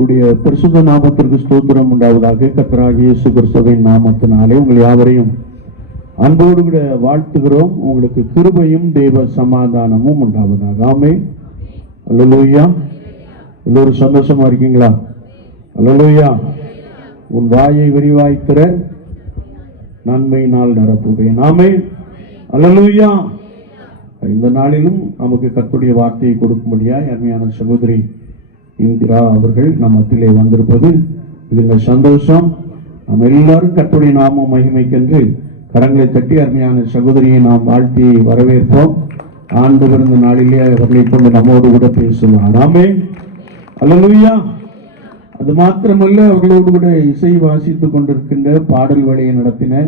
கர்த்தருடைய பரிசுத்த நாமத்திற்கு ஸ்தோத்திரம் உண்டாவதாக. கர்த்தராகிய இயேசு கிறிஸ்துவின் நாமத்தினாலே உங்கள் யாவரையும் அன்போடு கூட வாழ்த்துகிறோம். உங்களுக்கு கிருபையும் தேவ சமாதானமும் உண்டாவதாக. ஆமென். அல்லேலூயா. எல்லோரும் சந்தோஷமா இருக்கீங்களா? அல்லேலூயா. உன் வாயை விரிவாய்க்கிற நன்மையினால் நிரப்புவேன். ஆமென். அல்லேலூயா. இந்த நாளிலும் நமக்கு கர்த்தருடைய வார்த்தையை கொடுக்கும்படியாய் அருமையான சகோதரி இந்திரா அவர்கள் நம் மத்தியிலே வந்திருப்பது மிகுந்த சந்தோஷம். நாம் எல்லாரும் கர்த்தருடைய நாம மகிமைக்கென்று கரங்களை தட்டி அருமையான சகோதரியை நாம் வாழ்த்தி வரவேற்போம். ஆண்டவர் இந்த நாளிலே அவர்களை கொண்டு நம்மோடு கூட பேசுவார். ஆமென். அல்லேலூயா. அது மாத்திரமல்ல, அவர்களோடு கூட இசை வாசித்துக் கொண்டிருக்கின்ற பாடல் வழியை நடத்தின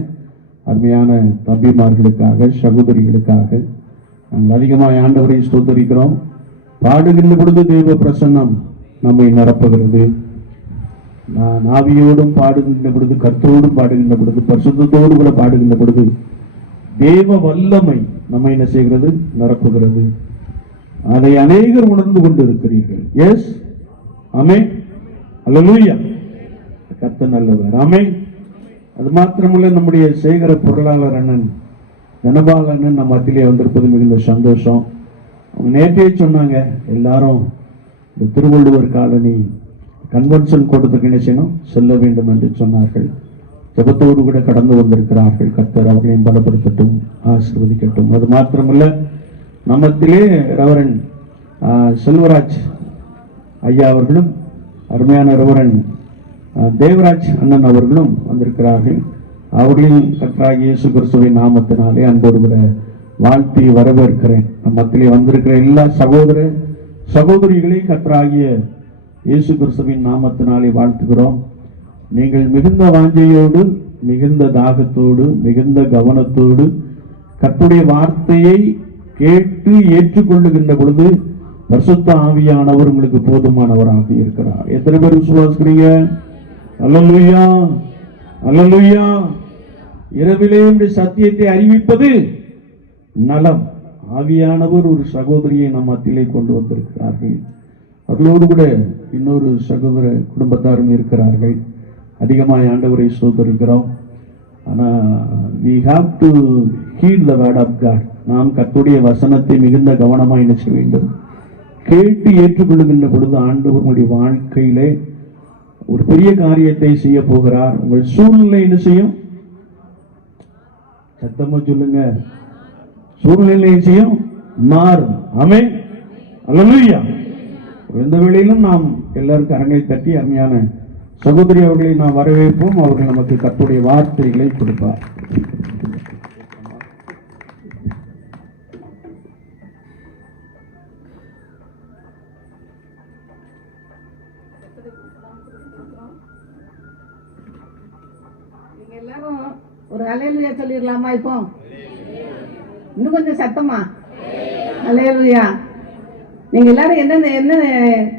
அருமையான தம்பிமார்களுக்காக சகோதரிகளுக்காக நாங்கள் அதிகமாக ஆண்டவரை ஸ்தோத்தரிக்கிறோம். பாடுகின்ற பொழுது தேவ பிரசன்னம் நம்மை நிரப்புகிறது. நான் ஆவியோடும் பாடுகின்ற பொழுது, கர்த்தரோடும் பாடுகின்ற பொழுது, பரிசுத்தத்தோடு கூட பாடுகின்ற பொழுது தேவ வல்லமை நம்மை என்ன செய்கிறது? நிரப்புகிறது. அதை அநேகர் உணர்ந்து கொண்டு இருக்கிறீர்கள். எஸ், ஆமென். அல்லேலூயா. கர்த்தர் நல்லவர். ஆமென். அது மாத்திரமல்ல, நம்முடைய சேகர பொருளாளர் அண்ணன் தனபால் நம்ம மத்தியிலே வந்திருப்பது மிகுந்த சந்தோஷம். அவங்க நேற்றே சொன்னாங்க, எல்லாரும் இந்த திருவள்ளுவர் காலனி கன்வென்ஷன் கூட்டத்துக்கு என்ன செய்யணும், செல்ல வேண்டும் என்று சொன்னார்கள். ஜபத்தோடு கூட கடந்து வந்திருக்கிறார்கள். கர்த்தர் அவர்களையும் பலப்படுத்தட்டும், ஆசீர்வதிக்கட்டும். அது மாத்திரமல்ல, நம்மத்திலே ரெவரன் செல்வராஜ் ஐயா அவர்களும் அருமையான ரெவரன் தேவராஜ் அண்ணன் அவர்களும் வந்திருக்கிறார்கள். அவர்களின் கர்த்தராகிய இயேசு கிறிஸ்துவின் நாமத்தினாலே அன்போடு கூட வாழ்த்தி வரவேற்கிறேன். நம் மத்தியிலே வந்திருக்கிற எல்லா சகோதர சகோதரிகளை கர்த்தராகிய இயேசு கிறிஸ்துவின் நாமத்தினாலே வாழ்த்துகிறோம். நீங்கள் மிகுந்த வாஞ்சையோடு, மிகுந்த தாகத்தோடு, மிகுந்த கவனத்தோடு கர்த்தருடைய வார்த்தையை கேட்டு ஏற்றுக்கொள்ளுகின்ற பொழுது பரிசுத்த ஆவியானவர் உங்களுக்கு போதுமானவராக இருக்கிறார். எத்தனை பேர் விசுவாசிக்கிறீங்க? அல்லேலூயா. அல்லேலூயா. இரவிலே சத்தியத்தை அறிவிப்பது நலம். ஆவியானவர் ஒரு சகோதரியை நம் மத்தியிலே கொண்டு வந்திருக்கிறார்கள். அவர்களோடு கூட இன்னொரு சகோதர குடும்பத்தாரும் இருக்கிறார்கள். அதிகமாக ஆண்டவரை ஸ்தோத்திரிக்கிறோம். ஆனால் we have to heed the word of God. நாம் கர்த்தருடைய வசனத்தை மிகுந்த கவனமாக என்ன செய்ய வேண்டும்? கேட்டு ஏற்றுக்கொள்ளுகின்ற பொழுது ஆண்டவர் உங்களுடைய வாழ்க்கையிலே ஒரு பெரிய காரியத்தை செய்ய போகிறார். உங்கள் சூழ்நிலை என்ன செய்யும்? சத்தமா சொல்லுங்க. சூழ்நிலை செய்யும், மாறும். ஆமென். அல்லேலூயா. எந்த வேளையிலும் நாம் எல்லாருக்கும் அரங்கை தட்டி அருமையான சகோதரி அவர்களை நாம் வரவேற்போம். அவர்கள் நமக்கு கர்த்தருடைய வார்த்தைகளை கொடுப்பார். எல்லாரும் ஒரு அல்லேலூயா சொல்லிடலாமா? இப்போ இன்னும் கொஞ்சம் சத்தமா அல்லேலூயா. நீங்க எல்லாரும் என்ன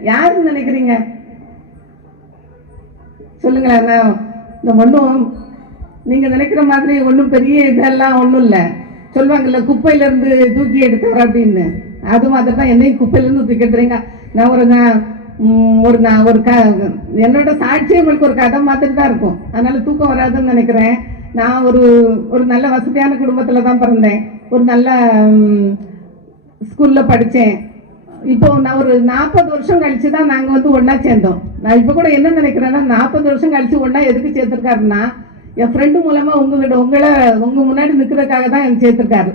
யாருன்னு நினைக்கிறீங்க? சொல்லுங்களேன். இந்த ஒன்றும் நீங்க நினைக்கிற மாதிரி ஒன்றும் பெரிய இதெல்லாம் ஒன்றும் இல்லை. சொல்லுவாங்கல்ல, குப்பையில இருந்து தூக்கி எடுத்தவர் அப்படின்னு. அது மாதிரி தான் என்னையும் குப்பையில இருந்து தூக்கி எடுத்துறீங்க. என்னோட சாட்சியம் உங்களுக்கு ஒரு கதை மாதிரி தான் இருக்கும். அதனால தூக்கம் வராதுன்னு நினைக்கிறேன். நான் ஒரு நல்ல வசதியான குடும்பத்தில் தான் பிறந்தேன். ஒரு நல்ல ஸ்கூல்ல படித்தேன். இப்போ நான் ஒரு 40 வருஷம் கழிச்சு தான் நாங்கள் ஒன்றா சேர்ந்தோம். நான் இப்போ கூட என்ன நினைக்கிறேன்னா, 40 வருஷம் கழிச்சு ஒன்றா எதுக்கு சேர்த்துருக்காருன்னா, என் ஃப்ரெண்டு மூலமாக உங்கள் முன்னாடி நிற்கிறதுக்காக தான் எனக்கு சேர்த்துருக்காரு.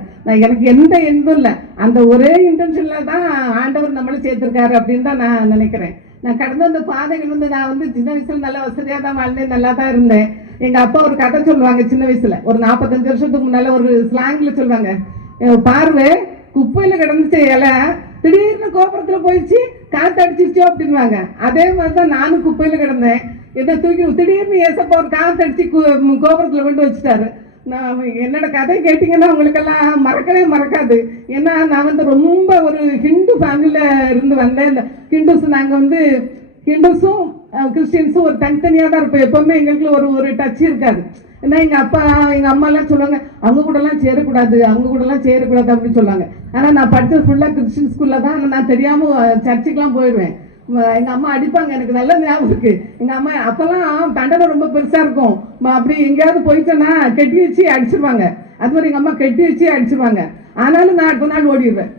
எனக்கு எந்த எதுவும் இல்லை, அந்த ஒரே இன்டென்ஷனில் தான் ஆண்டவர் நம்மளை சேர்த்துருக்காரு அப்படின்னு தான் நான் நினைக்கிறேன். நான் கடந்த அந்த பாதைகள் நான் சின்ன வயசுல நல்ல வசதியாக தான் வாழ்ந்தேன், நல்லா தான் இருந்தேன். எங்கள் அப்பா ஒரு கதை சொல்லுவாங்க சின்ன வயசுல, ஒரு 45 வருஷத்துக்கு முன்னால ஒரு ஸ்லாங்ல சொல்லுவாங்க, பார்வை குப்பையில் கிடந்துச்சு இலை திடீர்னு கோபுரத்தில் போயிடுச்சு, காற்று அடிச்சிருச்சோ அப்படின்வாங்க. அதே மாதிரி தான் நானும் குப்பையில் கிடந்தேன். என்ன தூக்கி திடீர்னு ஏசப்பா ஒரு காற்று அடிச்சு கோபுரத்தில் கொண்டு வச்சுட்டாரு. நான் என்னோட கதை கேட்டிங்கன்னா உங்களுக்கெல்லாம் மறக்கவே மறக்காது. ஏன்னா நான் ரொம்ப ஒரு ஹிந்து ஃபேமிலியில் இருந்து வந்தேன். இந்த ஹிந்துஸ் நாங்கள் ஹிந்துஸும் கிறிஸ்டின்ஸும் ஒரு தனித்தனியாக தான் இருப்போம். எப்போவுமே எங்களுக்கு ஒரு டச் இருக்காது. ஏன்னா எங்கள் அப்பா எங்கள் அம்மாலாம் சொல்லுவாங்க, அவங்க கூடலாம் சேரக்கூடாது அப்படின்னு சொல்லுவாங்க. ஆனால் நான் படித்தது ஃபுல்லாக கிறிஸ்டின் ஸ்கூலில் தான். நான் தெரியாமல் சர்ச்சுக்கெலாம் போயிடுவேன். எங்க அம்மா அடிப்பாங்க, எனக்கு நல்ல ஞாபகம் இருக்கு. எங்க அம்மா அப்பெல்லாம் தண்டனை ரொம்ப பெருசா இருக்கும். அப்படி எங்கேயாவது போயிட்டேன்னா கெட்டி வச்சு அடிச்சிருவாங்க. அது மாதிரி எங்க அம்மா கெட்டி வச்சு அடிச்சிருவாங்க. ஆனாலும் நான் அடுத்த நாள் ஓடிடுவேன்.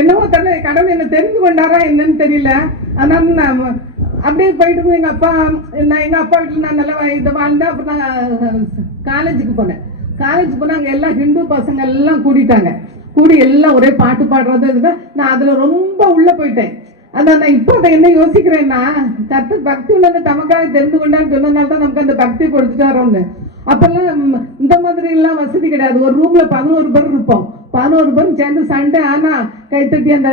என்னவோ தெரியல, கடவுள் என்ன தெரிந்து கொண்டாரா என்னன்னு தெரியல. அதனால நான் அப்படியே போயிட்டு எங்க அப்பா வீட்டில் நான் நல்லா இதை வாழ்ந்தேன். அப்புறம் நான் காலேஜுக்கு போனேன். காலேஜ் போனால் அங்கே எல்லாம் ஹிந்து பசங்க எல்லாம் கூடிட்டாங்க. கூடி எல்லாம் ஒரே பாட்டு பாடுறது இதுதான். நான் அதில் ரொம்ப உள்ளே போயிட்டேன். அதான் நான் இப்போ அதை என்ன யோசிக்கிறேன்னா, கர்த்தர் பக்தி உள்ளது தமக்காக தெரிந்து கொண்டான்னு சொன்னதுனால தான் நமக்கு அந்த பக்தி கொடுத்துட்டாரோன்னு. அப்பெல்லாம் இந்த மாதிரி எல்லாம் வசதி கிடையாது. ஒரு ரூம்ல 11 பேர் இருப்போம். 11 பேரும் சேர்ந்து சண்டை ஆனா கைத்தட்டி அந்த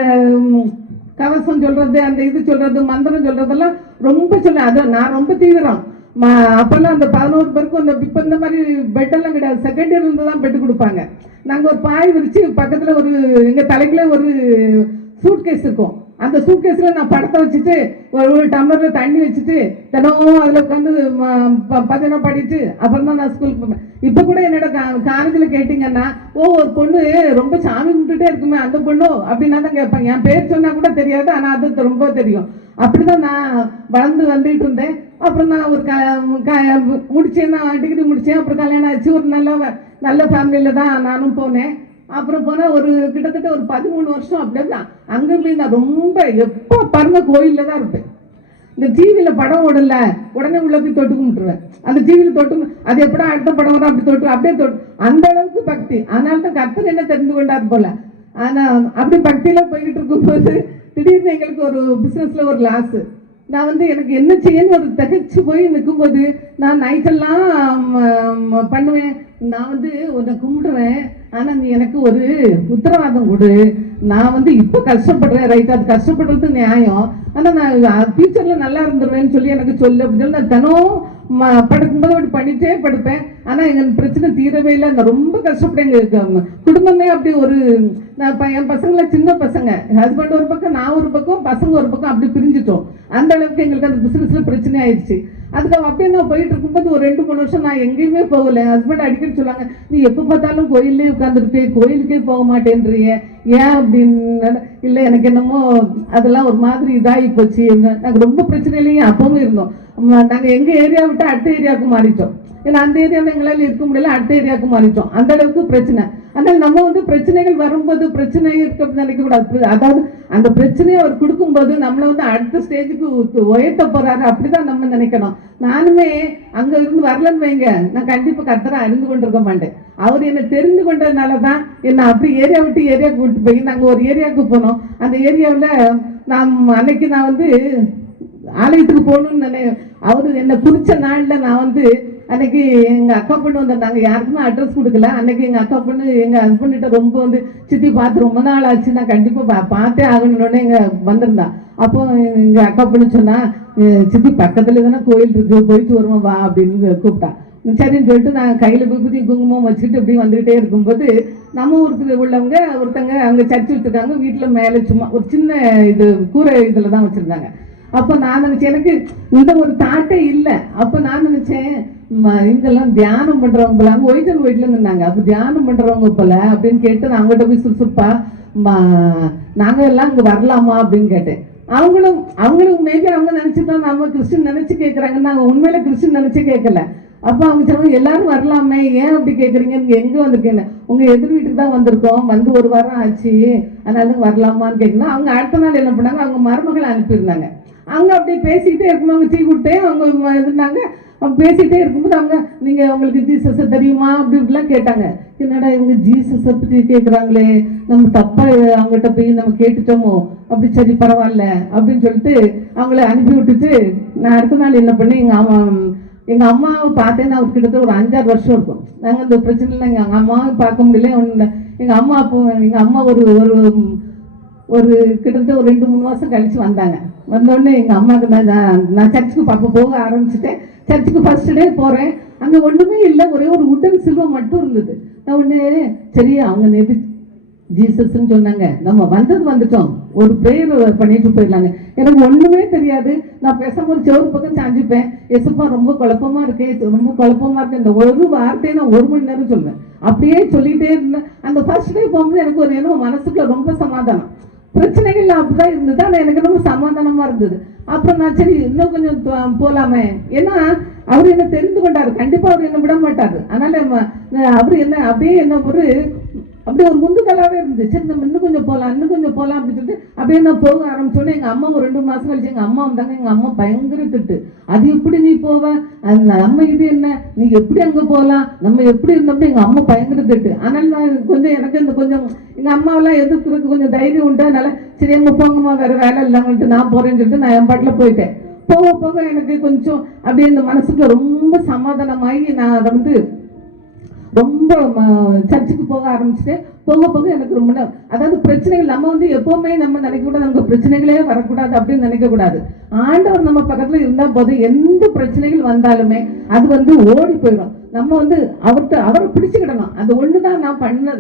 கவசம் சொல்றது, அந்த இது சொல்றது, மந்திரம் சொல்றதெல்லாம் ரொம்ப அது நான் ரொம்ப தீவிரம். அப்பெல்லாம் அந்த 11 பேருக்கும் அந்த இப்ப இந்த மாதிரி பெட்டெல்லாம் கிடையாது. செகண்ட் இயர்ல இருந்து தான் பெட்டு கொடுப்பாங்க. நாங்க ஒரு பாய் விரிச்சு பக்கத்துல ஒரு எங்க தலைக்குள்ள ஒரு சூட்கேஸ் இருக்கும். அந்த சூட்கேஸ்ல நான் படத்தை வச்சுட்டு ஒரு டம்ளர்ல தண்ணி வச்சுட்டு தினமும் அதுல உட்காந்து பஜனை பாடிட்டு அப்புறம் தான் நான் ஸ்கூலுக்கு போவேன். இப்ப கூட என்னோட காலேஜில் கேட்டீங்கன்னா, ஒரு பொண்ணு ரொம்ப சாமி கும்பிட்டுட்டே இருக்குமே அந்த பொண்ணு அப்படின்னா தான் கேட்பாங்க. என் பேர் சொன்னா கூட தெரியாது, ஆனா அது ரொம்ப தெரியும். அப்படிதான் நான் வளர்ந்து வந்துட்டு இருந்தேன். அப்புறம் நான் ஒரு முடிச்சேன், நான் டிகிரி முடிச்சேன். அப்புறம் கல்யாணம் ஆச்சு. ஒரு நல்ல ஃபேமிலியில தான் நானும் போனேன். அப்புறம் போனா ஒரு கிட்டத்தட்ட ஒரு 13 வருஷம் அப்படியே தான். அங்கிருந்து நான் ரொம்ப எப்போ பாருங்க கோயில்ல தான் இருப்பேன். இந்த டிவியில படம் ஓடல உடனே உள்ள போய் தொட்டு கும்பிட்டுருவேன். அந்த டிவியில தொட்டு அது எப்படா அடுத்த படம் வரும் அப்படி தொட்டு அப்படியே தொட்டு அந்த அளவுக்கு பக்தி. அதனால தான் கர்த்தர் என்ன தெரிந்து கொண்டார் போல. ஆனா அப்படி பக்தியில போய்கிட்டு இருக்கும்போது திடீர்னு எங்களுக்கு ஒரு பிசினஸ்ல ஒரு லாஸ். நான் எனக்கு என்ன செய்யன்னு ஒரு திகைச்சு போய் நிற்கும்போது நான் நைட்டெல்லாம் பண்ணுவேன். நான் உன்னை கும்பிடுறேன், ஆனா நீ எனக்கு ஒரு உத்தரவாதம் கொடு. நான் இப்போ கஷ்டப்படுறேன், ரைட், அது கஷ்டப்படுறது நியாயம், ஆனா நான் ஃபியூச்சர்ல நல்லா இருந்துருவேன்னு சொல்லி எனக்கு சொல்லு அப்படின்னு சொல்லி நான் தினம் படுக்கும்போது அப்படி பண்ணிட்டே படுப்பேன். ஆனா எங்க பிரச்சனை தீரவே இல்லை. நான் ரொம்ப கஷ்டப்பட்டேன். எங்க குடும்பமே அப்படி ஒரு என் பசங்கள சின்ன பசங்க, ஹஸ்பண்ட் ஒரு பக்கம், நான் ஒரு பக்கம், பசங்க ஒரு பக்கம், அப்படி பிரிஞ்சுட்டோம். அந்த அளவுக்கு எங்களுக்கு அந்த பிசினஸ்ல பிரச்சனை ஆயிடுச்சு. அதுக்கு அப்படியே நான் போயிட்டு இருக்கும்போது ஒரு 2-3 வருஷம் நான் எங்கேயுமே போகல. ஹஸ்பண்ட் அடிக்கடி சொல்லுவாங்க, நீ எப்போ பார்த்தாலும் கோயிலே உட்காந்துருப்பே, கோயிலுக்கே போக மாட்டேன்றிய, ஏன் அப்படின்னு. இல்லை எனக்கு என்னமோ அதெல்லாம் ஒரு மாதிரி இதாகி போச்சு. நாங்கள் ரொம்ப பிரச்சனையிலையும் அப்பவும் இருந்தோம். நாங்கள் எங்கள் ஏரியா விட்டு அடுத்த ஏரியாவுக்கு மாறிட்டோம். ஏன்னா அந்த ஏரியாவில் எங்களால் இருக்க முடியல, அடுத்த ஏரியாவுக்கு மாறிட்டோம். அந்த அளவுக்கு பிரச்சனை. ஆனால் நம்ம பிரச்சனைகள் வரும்போது பிரச்சனை இருக்க நினைக்கக்கூடாது. அதாவது அந்த பிரச்சனையை அவர் கொடுக்கும்போது நம்மளை அடுத்த ஸ்டேஜுக்கு உயர்த்த போறாரு, அப்படிதான் நம்ம நினைக்கணும். நானுமே அங்க இருந்து வரலன்னு வைங்க, நான் கண்டிப்பா கர்த்தரை அறிந்து கொண்டிருக்க மாட்டேன். அவர் என்னை தெரிந்து கொண்டதுனாலதான் என்ன அப்படி ஏரியா விட்டு ஏரியாவுக்கு கூட்டு போய் நாங்க ஒரு ஏரியாவுக்கு போனோம். அந்த ஏரியாவில் அன்னைக்கு நான் ஆலயத்துக்கு போகணும்னு அவரு என்னை பிடிச்ச நாள்ல நான் அன்னைக்கு எங்க அக்கா பொண்ணு வந்திருந்தாங்க. யாருக்குமே அட்ரஸ் கொடுக்கல. அன்னைக்கு எங்க அக்கா பொண்ணு எங்க ஹஸ்பண்ட் கிட்ட ரொம்ப சித்தி பார்த்து ரொம்ப நாள் ஆச்சு, நான் கண்டிப்பா பார்த்தே ஆகணும்னு எங்க வந்திருந்தா. அப்போ எங்க அக்கா பொண்ணு சொன்னா, சித்தி பக்கத்துல தானே கோயில் இருக்கு, போயிட்டு வருவோம் வா அப்படின்னு கூப்பிட்டா. சரின்னு சொல்லிட்டு நான் கையில விபூதி குங்குமம் வச்சுக்கிட்டு இப்படி வந்துகிட்டே இருக்கும்போது நம்ம ஊருக்கு உள்ளவங்க ஒருத்தங்க அங்க சர்ச்சு வச்சிருக்காங்க. வீட்டுல மேல சும்மா ஒரு சின்ன இது கூரை இதுலதான் வச்சிருந்தாங்க. அப்போ நான் நினைச்சேன், எனக்கு இந்த ஒரு தாட்டே இல்லை. அப்போ நான் நினைச்சேன், இங்கெல்லாம் தியானம் பண்றவங்க அங்கே ஒயிட் அண்ட் ஒயிட்ல இருந்தாங்க. அப்போ தியானம் பண்றவங்க போல அப்படின்னு கேட்டு நான் அவங்ககிட்ட போய் சுறுசுறுப்பா நாங்க எல்லாம் இங்க வரலாமா அப்படின்னு கேட்டேன். அவங்களும் மேபி அவங்க நினைச்சுதான் நம்ம கிறிஸ்டின் நினைச்சு கேட்கறாங்க. நாங்க உண்மையில கிறிஸ்டின் நினைச்சு கேட்கல. அப்போ அவங்க சொன்னாங்க, எல்லாரும் வரலாமே, ஏன் அப்படி கேட்குறீங்க, நீங்க எங்க வந்திருக்கீங்க? உங்க எதிர் வீட்டுக்கு தான் வந்திருக்கோம், 1 வாரம் ஆச்சு, அதனால வரலாமான்னு கேட்கணும். அவங்க அடுத்த நாள் என்ன பண்ணாங்க, அவங்க மருமகளை அனுப்பியிருந்தாங்க. அவங்க அப்படியே பேசிக்கிட்டே இருக்கும்போது அவங்க டீ கொடுத்தே அவங்க இருந்தாங்க. பேசிகிட்டே இருக்கும்போது அவங்க, நீங்கள் உங்களுக்கு ஜீசஸை தெரியுமா அப்படி இப்படிலாம் கேட்டாங்க. என்னடா இவங்க ஜீசஸை பற்றி கேட்குறாங்களே, நம்ம தப்பா அவங்ககிட்ட போய் நம்ம கேட்டுட்டோமோ, அப்படி சரி பரவாயில்ல அப்படின்னு சொல்லிட்டு அவங்கள அனுப்பி விட்டுட்டு நான் அடுத்த நாள் என்ன பண்ணி எங்கள் அம்மாவை பார்த்தேன்னா ஒரு கிட்டத்தட்ட ஒரு 5-6 வருஷம் இருக்கும். நாங்கள் இந்த பிரச்சனையில் எங்கள் அம்மாவை பார்க்க முடியல. எங்கள் அம்மா அப்போ எங்கள் அம்மா ஒரு கிட்டத்தட்ட ஒரு 2-3 மாதம் கழிச்சு வந்தாங்க. வந்தோடனே எங்கள் அம்மாவுக்கு நான் சர்ச்சுக்கு அப்போ போக ஆரம்பிச்சுட்டேன். சர்ச்சுக்கு ஃபர்ஸ்ட் டே போகிறேன். அங்கே ஒன்றுமே இல்லை, ஒரே ஒரு உட்டன் சில்வம் மட்டும் இருந்தது. நான் உடனே சரி அவங்க நேற்று ஜீசஸ்ன்னு சொன்னாங்க, நம்ம வந்துட்டோம், ஒரு ப்ரேயர் பண்ணிட்டு போயிடலாங்க. எனக்கு ஒன்றுமே தெரியாது. நான் பேசாம ஒரு செவரு பக்கம் சாஞ்சிப்பேன். எசப்பா ரொம்ப குழப்பமா இருக்கேன், ரொம்ப குழப்பமா இருக்கேன். இந்த ஒரு வார்த்தையை நான் 1 மணி நேரம் சொல்லுவேன். அப்படியே சொல்லிட்டே இருந்தேன். அந்த ஃபர்ஸ்ட் டே போகும்போது எனக்கு ஒரு மனசுக்குள்ள ரொம்ப சமாதானம். பிரச்சனைகள் அப்படிதான் இருந்தது. ஆனால் எனக்கு ரொம்ப சமாதானமா இருந்தது. அப்புறம் நான் சரி இன்னும் கொஞ்சம் போலாமே, ஏன்னா அவர் என்ன தெரிந்து கொண்டாரு, கண்டிப்பா அவர் என்ன விட மாட்டாரு. அதனால அவர் என்ன அப்படியே என்ன அப்படியே ஒரு முந்துதலாவே இருந்துச்சு. சரி நம்ம இன்னும் கொஞ்சம் போகலாம் அப்படின்னு சொல்லிட்டு அப்படியே நான் போக ஆரம்பிச்சோன்னே எங்கள் அம்மா ஒரு 2 மாதம் கழிச்சு எங்கள் அம்மா வந்தாங்க. எங்கள் அம்மா பயங்கர திட்டு, அது எப்படி நீ போவ, அது நம்ம இது என்ன, நீ எப்படி அங்கே போகலாம், நம்ம எப்படி இருந்தோம்னு எங்கள் அம்மா பயங்கர திட்டு. ஆனால் நான் எனக்கு இந்த கொஞ்சம் எங்கள் அம்மாவெல்லாம் எதிர்க்கிறதுக்கு கொஞ்சம் தைரியம் உண்டு. அதனால சரி எங்கே போங்கம்மா, வேறு வேலை இல்லாமட்டு நான் போகிறேன்னு சொல்லிட்டு நான் என் பாட்டில் போயிட்டேன். போக போக எனக்கு கொஞ்சம் அப்படியே இந்த மனசுக்குள்ள ரொம்ப சமாதானமாகி நான் ரொம்ப சர்ச்சுக்கு போக ஆரம்பிச்சுட்டு போக போக எனக்கு ரொம்ப அதாவது பிரச்சனைகள் நம்ம எப்பவுமே நம்ம நினைக்கக்கூடாது, நமக்கு பிரச்சனைகளே வரக்கூடாது அப்படின்னு நினைக்கக்கூடாது. ஆண்டவர் நம்ம பக்கத்துல இருந்தா போதும், எந்த பிரச்சனைகள் வந்தாலுமே அது ஓடி போயிடும். நம்ம அவரை பிடிச்சுக்கிடணும். அது ஒண்ணுதான்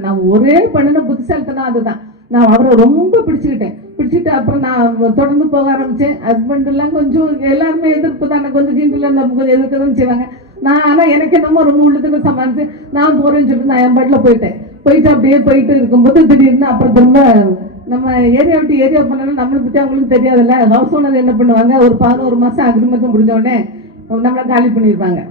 நான் ஒரே பண்ணின புத்திசாலித்தனம் அதுதான். நான் அவரை ரொம்ப பிடிச்சிட்டு அப்புறம் நான் தொடர்ந்து போக ஆரம்பிச்சேன். ஹஸ்பண்ட் எல்லாம் கொஞ்சம் எல்லாருமே எதிர்ப்பு தானே, கொஞ்சம் கீண்டில் நம்ம கொஞ்சம் எதிர்க்கதான் செய்வாங்க. ஆனால் எனக்கு என்னமோ ரொம்ப உள்ளதுக்கு சமாளிச்சு நான் போறேன்னு சொல்லிட்டு நான் என் பாட்டில் போயிட்டு அப்படியே போயிட்டு இருக்கும்போது திடீர்னு அப்புறம் திரும்ப நம்ம ஏரியா விட்டு ஏரியா பண்ணணும், நம்மளை பற்றி அவங்களுக்கு தெரியாதுல்ல. ஹவுஸ் ஓனர் என்ன பண்ணுவாங்க, ஒரு 11 மாதம் அக்ரிமெண்ட் முடிஞ்ச உடனே நம்மளை காலி பண்ணிடுவாங்க.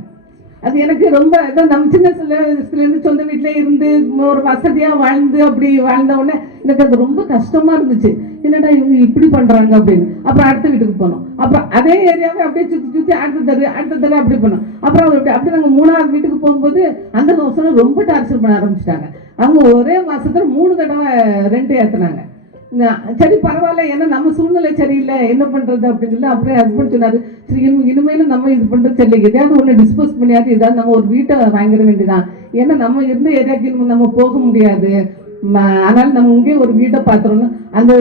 அது எனக்கு ரொம்ப நம்ம சின்ன வயசுலேருந்து சொந்த வீட்டிலே இருந்து ஒரு வசதியாக வாழ்ந்து அப்படி வாழ்ந்த உடனே எனக்கு அது ரொம்ப கஷ்டமா இருந்துச்சு. என்னடா இவங்க இப்படி பண்றாங்க அப்படின்னு. அப்புறம் அடுத்த வீட்டுக்கு போனோம். அப்புறம் அதே ஏரியாவே அப்படியே சுற்றி அடுத்த தடவை அப்படி பண்ணோம். அப்புறம் அப்படி நாங்கள் 3ஆவது வீட்டுக்கு போகும்போது அந்த ஹவுஸில் ரொம்ப டார்ச்சர் பண்ண ஆரம்பிச்சிட்டாங்க. அவங்க ஒரே மாசத்துல 3 தடவை ரெண்ட் ஏற்றுனாங்க. சரி பரவாயில்ல, ஏன்னா நம்ம சூழ்நிலை சரியில்லை, என்ன பண்றது அப்படின்னு சொல்லி அப்புறம் ஹஸ்பண்ட் சொன்னாரு, சரி இனிமேலும் நம்ம இது பண்றது சரி, எதையாவது ஒன்று டிஸ்போஸ் பண்ணியாவது ஏதாவது நம்ம ஒரு வீட்டை வாங்கிட வேண்டியதான். ஏன்னா நம்ம இருந்த ஏரியாவுக்கு நம்ம போக முடியாது, அதனால நம்ம இங்கே ஒரு வீட்டை பார்த்துறோம்னு அந்த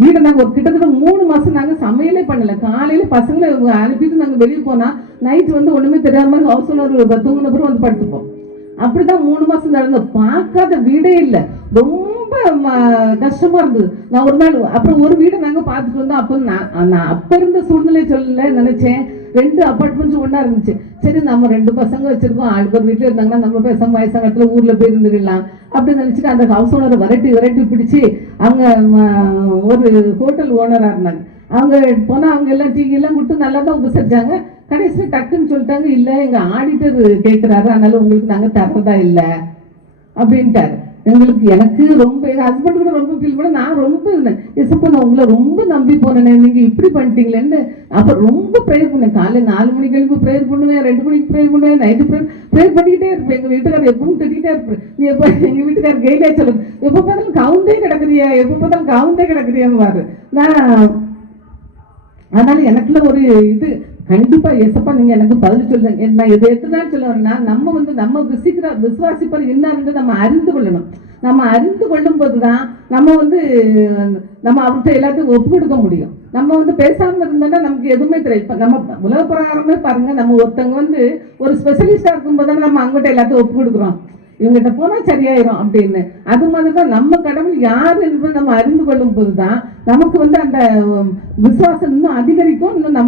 வீடை நாங்கள் ஒரு கிட்டத்தட்ட 3 மாசம் நாங்கள் சமையலே பண்ணல. காலையில பசங்களை அனுப்பிட்டு நாங்கள் வெளியே போனா நைட்டு ஒண்ணுமே தெரியாத மாதிரி ஹவுஸ் ஓனர் தூங்கின பிறகு படுத்துப்போம். அப்படிதான் 3 மாசம் நடந்து பார்க்காத வீடே இல்லை. ரொம்ப கஷ்டமா இருந்தது. நான் ஒரு நாள் அப்புறம் ஒரு வீடை நாங்க பார்த்துட்டு வந்தோம். அப்போ நான் அப்ப இருந்த சூழ்நிலை சொல்லல நினைச்சேன். 2 அப்பார்ட்மெண்ட்ஸ் ஒன்னா இருந்துச்சு. சரி நம்ம 2 பசங்க வச்சிருக்கோம், ஆளுக்கு ஒரு வீட்டுல இருந்தாங்கன்னா நம்ம பேசாம வயசாங்கத்துல ஊர்ல போய் இருந்துக்கலாம் அப்படின்னு நினைச்சிட்டு அந்த ஹவுஸ் ஓனரை விரட்டி பிடிச்சி அவங்க ஒரு ஹோட்டல் ஓனரா இருந்தாங்க. அவங்க போனா அவங்க எல்லாம் டீ எல்லாம் கொடுத்து நல்லா தான் உபசரிச்சாங்க. கடைசியில் டக்குன்னு சொல்லிட்டாங்க, இல்லை எங்க ஆடிட்டர் கேட்கிறாரு, அதனால உங்களுக்கு நாங்க தரதா இல்லை அப்படின்ட்டாரு. எனக்கு ரொம்ப எங்க ஹஸ்பண்ட் கூட ரொம்ப ஃபீல் பண்ண, நான் ரொம்ப இருந்தேன். எசப்பா நான் உங்களை ரொம்ப நம்பி போனேன், நீங்க இப்படி பண்ணிட்டீங்களேன்னு. அப்ப ரொம்ப ப்ரேயர் பண்ணேன். காலையில் 4 மணிக்கு எழுப்பி ப்ரேயர் பண்ணுவேன், 2 மணிக்கு ப்ரேயர் பண்ணுவேன், நைட்டு ப்ரேயர் பண்ணிக்கிட்டே இருப்பேன். எங்க வீட்டுக்காரர் எப்பவும் திட்டிகிட்டே இருப்பேன், நீ எப்போ எங்க வீட்டுக்காரர் கையிலே சொல்லுங்க, எப்போ பார்த்தாலும் கவுந்தே கிடக்குறியான்னு பாரு. அதனால எனக்குள்ள ஒரு இது கண்டிப்பா ஏசப்பா நீங்க எனக்கு பதில் சொல்லுங்க. நான் எது எத்தனை நாள் சொல்ல வரேன்னா நம்ம விசுவாசிப்பர் என்னன்னு நம்ம அறிந்து கொள்ளணும். நம்ம அறிந்து கொள்ளும் போதுதான் நம்ம அவர்கிட்ட எல்லாத்தையும் ஒப்பு கொடுக்க முடியும். நம்ம பேசாம இருந்தோம்னா நமக்கு எதுவுமே தெரியும். இப்ப நம்ம உலக பிரகாரமே பாருங்க, நம்ம ஒருத்தவங்க ஒரு ஸ்பெஷலிஸ்டா இருக்கும்போது தானே நம்ம அவங்ககிட்ட எல்லாத்தையும் ஒப்பு கொடுக்குறோம், இவங்கிட்ட போனா சரியாயிரும் அப்படின்னு. அது மாதிரிதான் நம்ம கடவுள் யார் என்று நம்ம அறிந்து கொள்ளும் போதுதான் நமக்கு அந்த விசுவாசம் இன்னும் அதிகரிக்கும். இன்னும்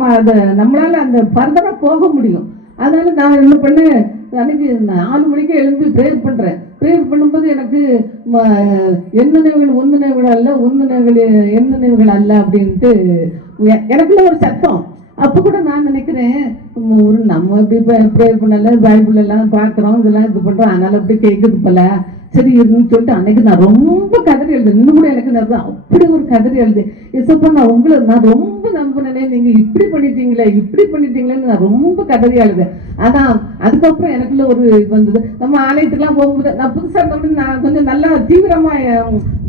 நம்மளால அந்த ஃபர்தரா போக முடியும். அதனால நான் என்ன பண்ணேன், அன்னைக்கு 4 மணிக்கு எழும்பி ப்ரேயர் பண்றேன். ப்ரேயர் பண்ணும்போது எனக்கு எண்ணெய்கள் ஒன்றுணைவுகள் அல்ல, எண்ணெய்கள் அல்ல அப்படின்ட்டு எனக்குள்ள ஒரு சத்தம். அப்போ கூட நான் நினைக்கிறேன், நம்ம இப்படி ப்ரேயர் பண்ணல, பைபிள் எல்லாம் பார்க்குறோம், இதெல்லாம் இது பண்ணுறோம், அதனால அப்படி கேட்குது போல, சரி இருன்னு சொல்லிட்டு அன்னைக்கு நான் ரொம்ப கதறி எழுது. இன்னும் கூட எனக்கு அப்படி ஒரு கதறி எழுது, எசப்பா நான் ரொம்ப நம்பினேனே, நீங்க இப்படி பண்ணிட்டீங்களேன்னு நான் ரொம்ப கதறி எழுது. அதான் அதுக்கப்புறம் எனக்குள்ள ஒரு இது வந்தது. நம்ம ஆலயத்துக்குலாம் போகும்போது நான் புதுசாக இருந்தபடி நான் கொஞ்சம் நல்லா தீவிரமா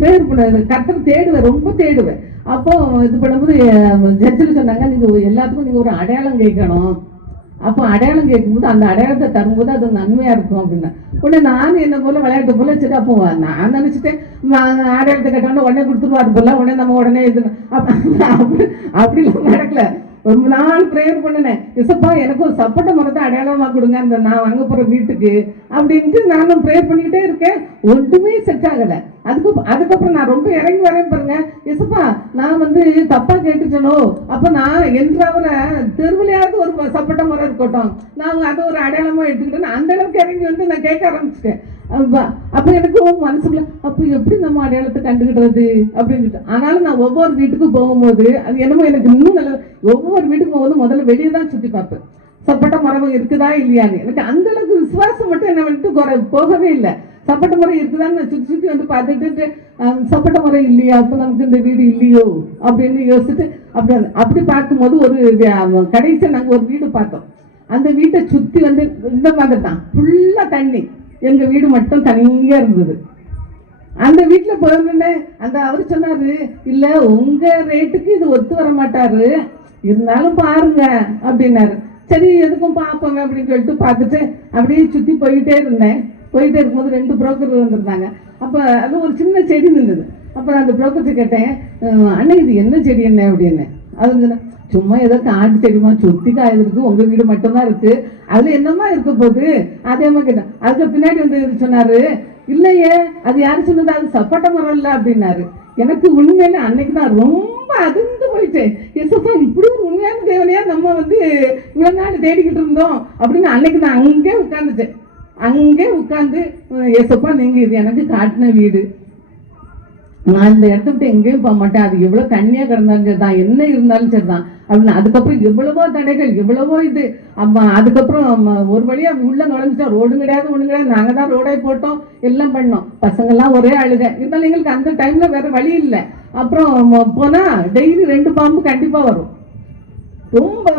ப்ரேயர் பண்ணுவேன், கர்த்தரை தேடுவேன், ரொம்ப தேடுவேன். அப்போ இது பண்ணும்போது ஜட்ஜில் சொன்னாங்க, நீங்க எல்லாத்துக்கும் நீங்க ஒரு அடையாளம் கேட்கணும். அப்போ அடையாளம் கேட்கும்போது அந்த அடையாளத்தை தரும்போது அது நன்மையா இருக்கும் அப்படின்னா உடனே நானும் என்ன போல விளையாட்டு போல சரி. அப்போ நான் நினைச்சிட்டேன் அடையாளத்தை கேட்டோன்னா உடனே கொடுத்துருவாரு போல, உடனே நம்ம உடனே இது அப்படிலாம் நடக்கல. ரொம்ப நாள் ப்ரேயர் பண்ணினேன், எசப்பா எனக்கு ஒரு சப்போட்ட மரத்தை அடையாளமா கொடுங்க அந்த நான் வாங்க போற வீட்டுக்கு அப்படின்ட்டு நானும் ப்ரேயர் பண்ணிக்கிட்டே இருக்கேன். ஒன்றுமே செட் ஆகலை. அதுக்கப்புறம் நான் ரொம்ப இறங்கி வரேன் பாருங்க, எசப்பா நான் தப்பா கேட்டுட்டனோ, அப்ப நான் என்றவரை தெருவிலையாவது ஒரு சப்போட்ட மரம் இருக்கட்டும், நான் அதை ஒரு அடையாளமா எடுத்துக்கிட்டேன். அந்த அளவுக்கு இறங்கி நான் கேட்க ஆரம்பிச்சிட்டேன். அப்ப எனக்கு மனசுக்குள்ள அப்ப எப்படி நம்ம அடையாளத்தை கண்டுகிடுறது அப்படின்னு. ஆனாலும் நான் ஒவ்வொரு வீட்டுக்கு போகும்போது அது என்னமோ எனக்கு இன்னும் நல்ல, ஒவ்வொரு வீட்டுக்கு போகும்போது முதல்ல வெளியே தான் சுற்றி பார்ப்பேன், சப்போட்டா மரம் இருக்குதா இல்லையான்னு. எனக்கு அந்த அளவுக்கு விசுவாசம் மட்டும் என்னை விட்டு போகவே இல்லை. சப்போட்டா மரம் இருக்குதான்னு நான் சுற்றி சுற்றி வந்து பார்த்துட்டு சப்போட்டா மரம் இல்லையா, அப்போ நமக்கு இந்த வீடு இல்லையோ அப்படின்னு யோசிச்சுட்டு அப்படி பார்க்கும்போது ஒரு கடைசியாக நாங்கள் ஒரு வீடு பார்த்தோம். அந்த வீட்டை சுற்றி வந்து இந்த மாதிரி தான் ஃபுல்லாக தண்ணி, எங்கள் வீடு மட்டும் தனியாக இருந்தது. அந்த வீட்டில் போயிருந்தேன். அந்த அவர் சொன்னாரு, இல்லை உங்கள் ரேட்டுக்கு இது ஒத்து வர மாட்டாரு, இருந்தாலும் பாருங்க அப்படின்னாரு. சரி எதுக்கும் பார்ப்போங்க அப்படின்னு சொல்லிட்டு பார்த்துட்டு அப்படியே சுற்றி போயிட்டே இருந்தேன். போயிட்டே இருக்கும்போது 2 புரோக்கர் வந்திருந்தாங்க. அப்போ அது ஒரு சின்ன செடி நின்றுது. அப்போ நான் அந்த புரோக்கர்கிட்ட கேட்டேன், அண்ணன் இது என்ன செடி என்ன அப்படின்னு. அது சும்மா ஏதோ காட்டு செடிமா சுற்றி காயுது இருக்கு, உங்கள் வீடு மட்டும்தான் இருக்கு, அதில் என்னமா இருக்க போகுது அதே மாதிரி கேட்டேன். அதுக்கு பின்னாடி வந்து சொன்னாரு, இல்லையே அது யாரு சொன்னது, அது சப்போட்டா மரம் இல்லை அப்படின்னாரு. எனக்கு உண்மையில அன்னைக்கு நான் ரொம்ப அதிர்ந்து போயிட்டேன். எசப்பா இப்படி ஒரு உண்மையான தேவனையா நம்ம வந்து இவ்வளோ நாள் தேடிக்கிட்டு இருந்தோம் அப்படின்னு. அன்னைக்கு நான் அங்கே உட்காந்துட்டேன். அங்கே உட்காந்து, எசப்பா நீங்க இது எனக்கு காட்டின வீடு, நான் இந்த இடத்த விட்டு எங்கேயும் போக மாட்டேன், அது எவ்வளோ தண்ணியாக கிடந்தாலும் சரிதான், என்ன இருந்தாலும் சரிதான் அப்படின்னு. அதுக்கப்புறம் எவ்வளவோ தடைகள், எவ்வளவோ இது. அதுக்கப்புறம் ஒரு வழியாக உள்ள நுழைஞ்சிட்டோம். ரோடும் கிடையாது, ஒன்றும் கிடையாது, நாங்கள் தான் ரோடே போட்டோம், எல்லாம் பண்ணோம். பசங்கள்லாம் ஒரே அழுக. இருந்தாலும் எங்களுக்கு அந்த டைமில் வேறு வழி இல்லை. அப்புறம் போனால் டெய்லி 2 பாம்பு கண்டிப்பாக வரும். ரொம்ப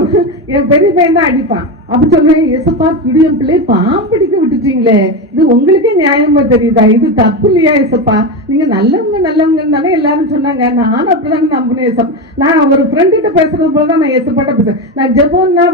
என் பெரிய பையன் தான் அடிப்பான். அப்படி சொல்றேன், எசப்பா பிடியும் பிள்ளை பாம்பிடிக்க விட்டுட்டீங்களே, இது உங்களுக்கே நியாயமா தெரியுதா, இது தப்பு இல்லையா எசப்பா, நீங்க நல்லவங்கன்னு தானே எல்லாரும் சொன்னாங்க. நானும் அப்படிதானே நம்பினேன் எசப்பா. நான் ஒரு ஃப்ரெண்டுகிட்ட பேசுறது போலதான் நான் எசப்பாட்ட பேசுறேன். நான் ஜெபம்னா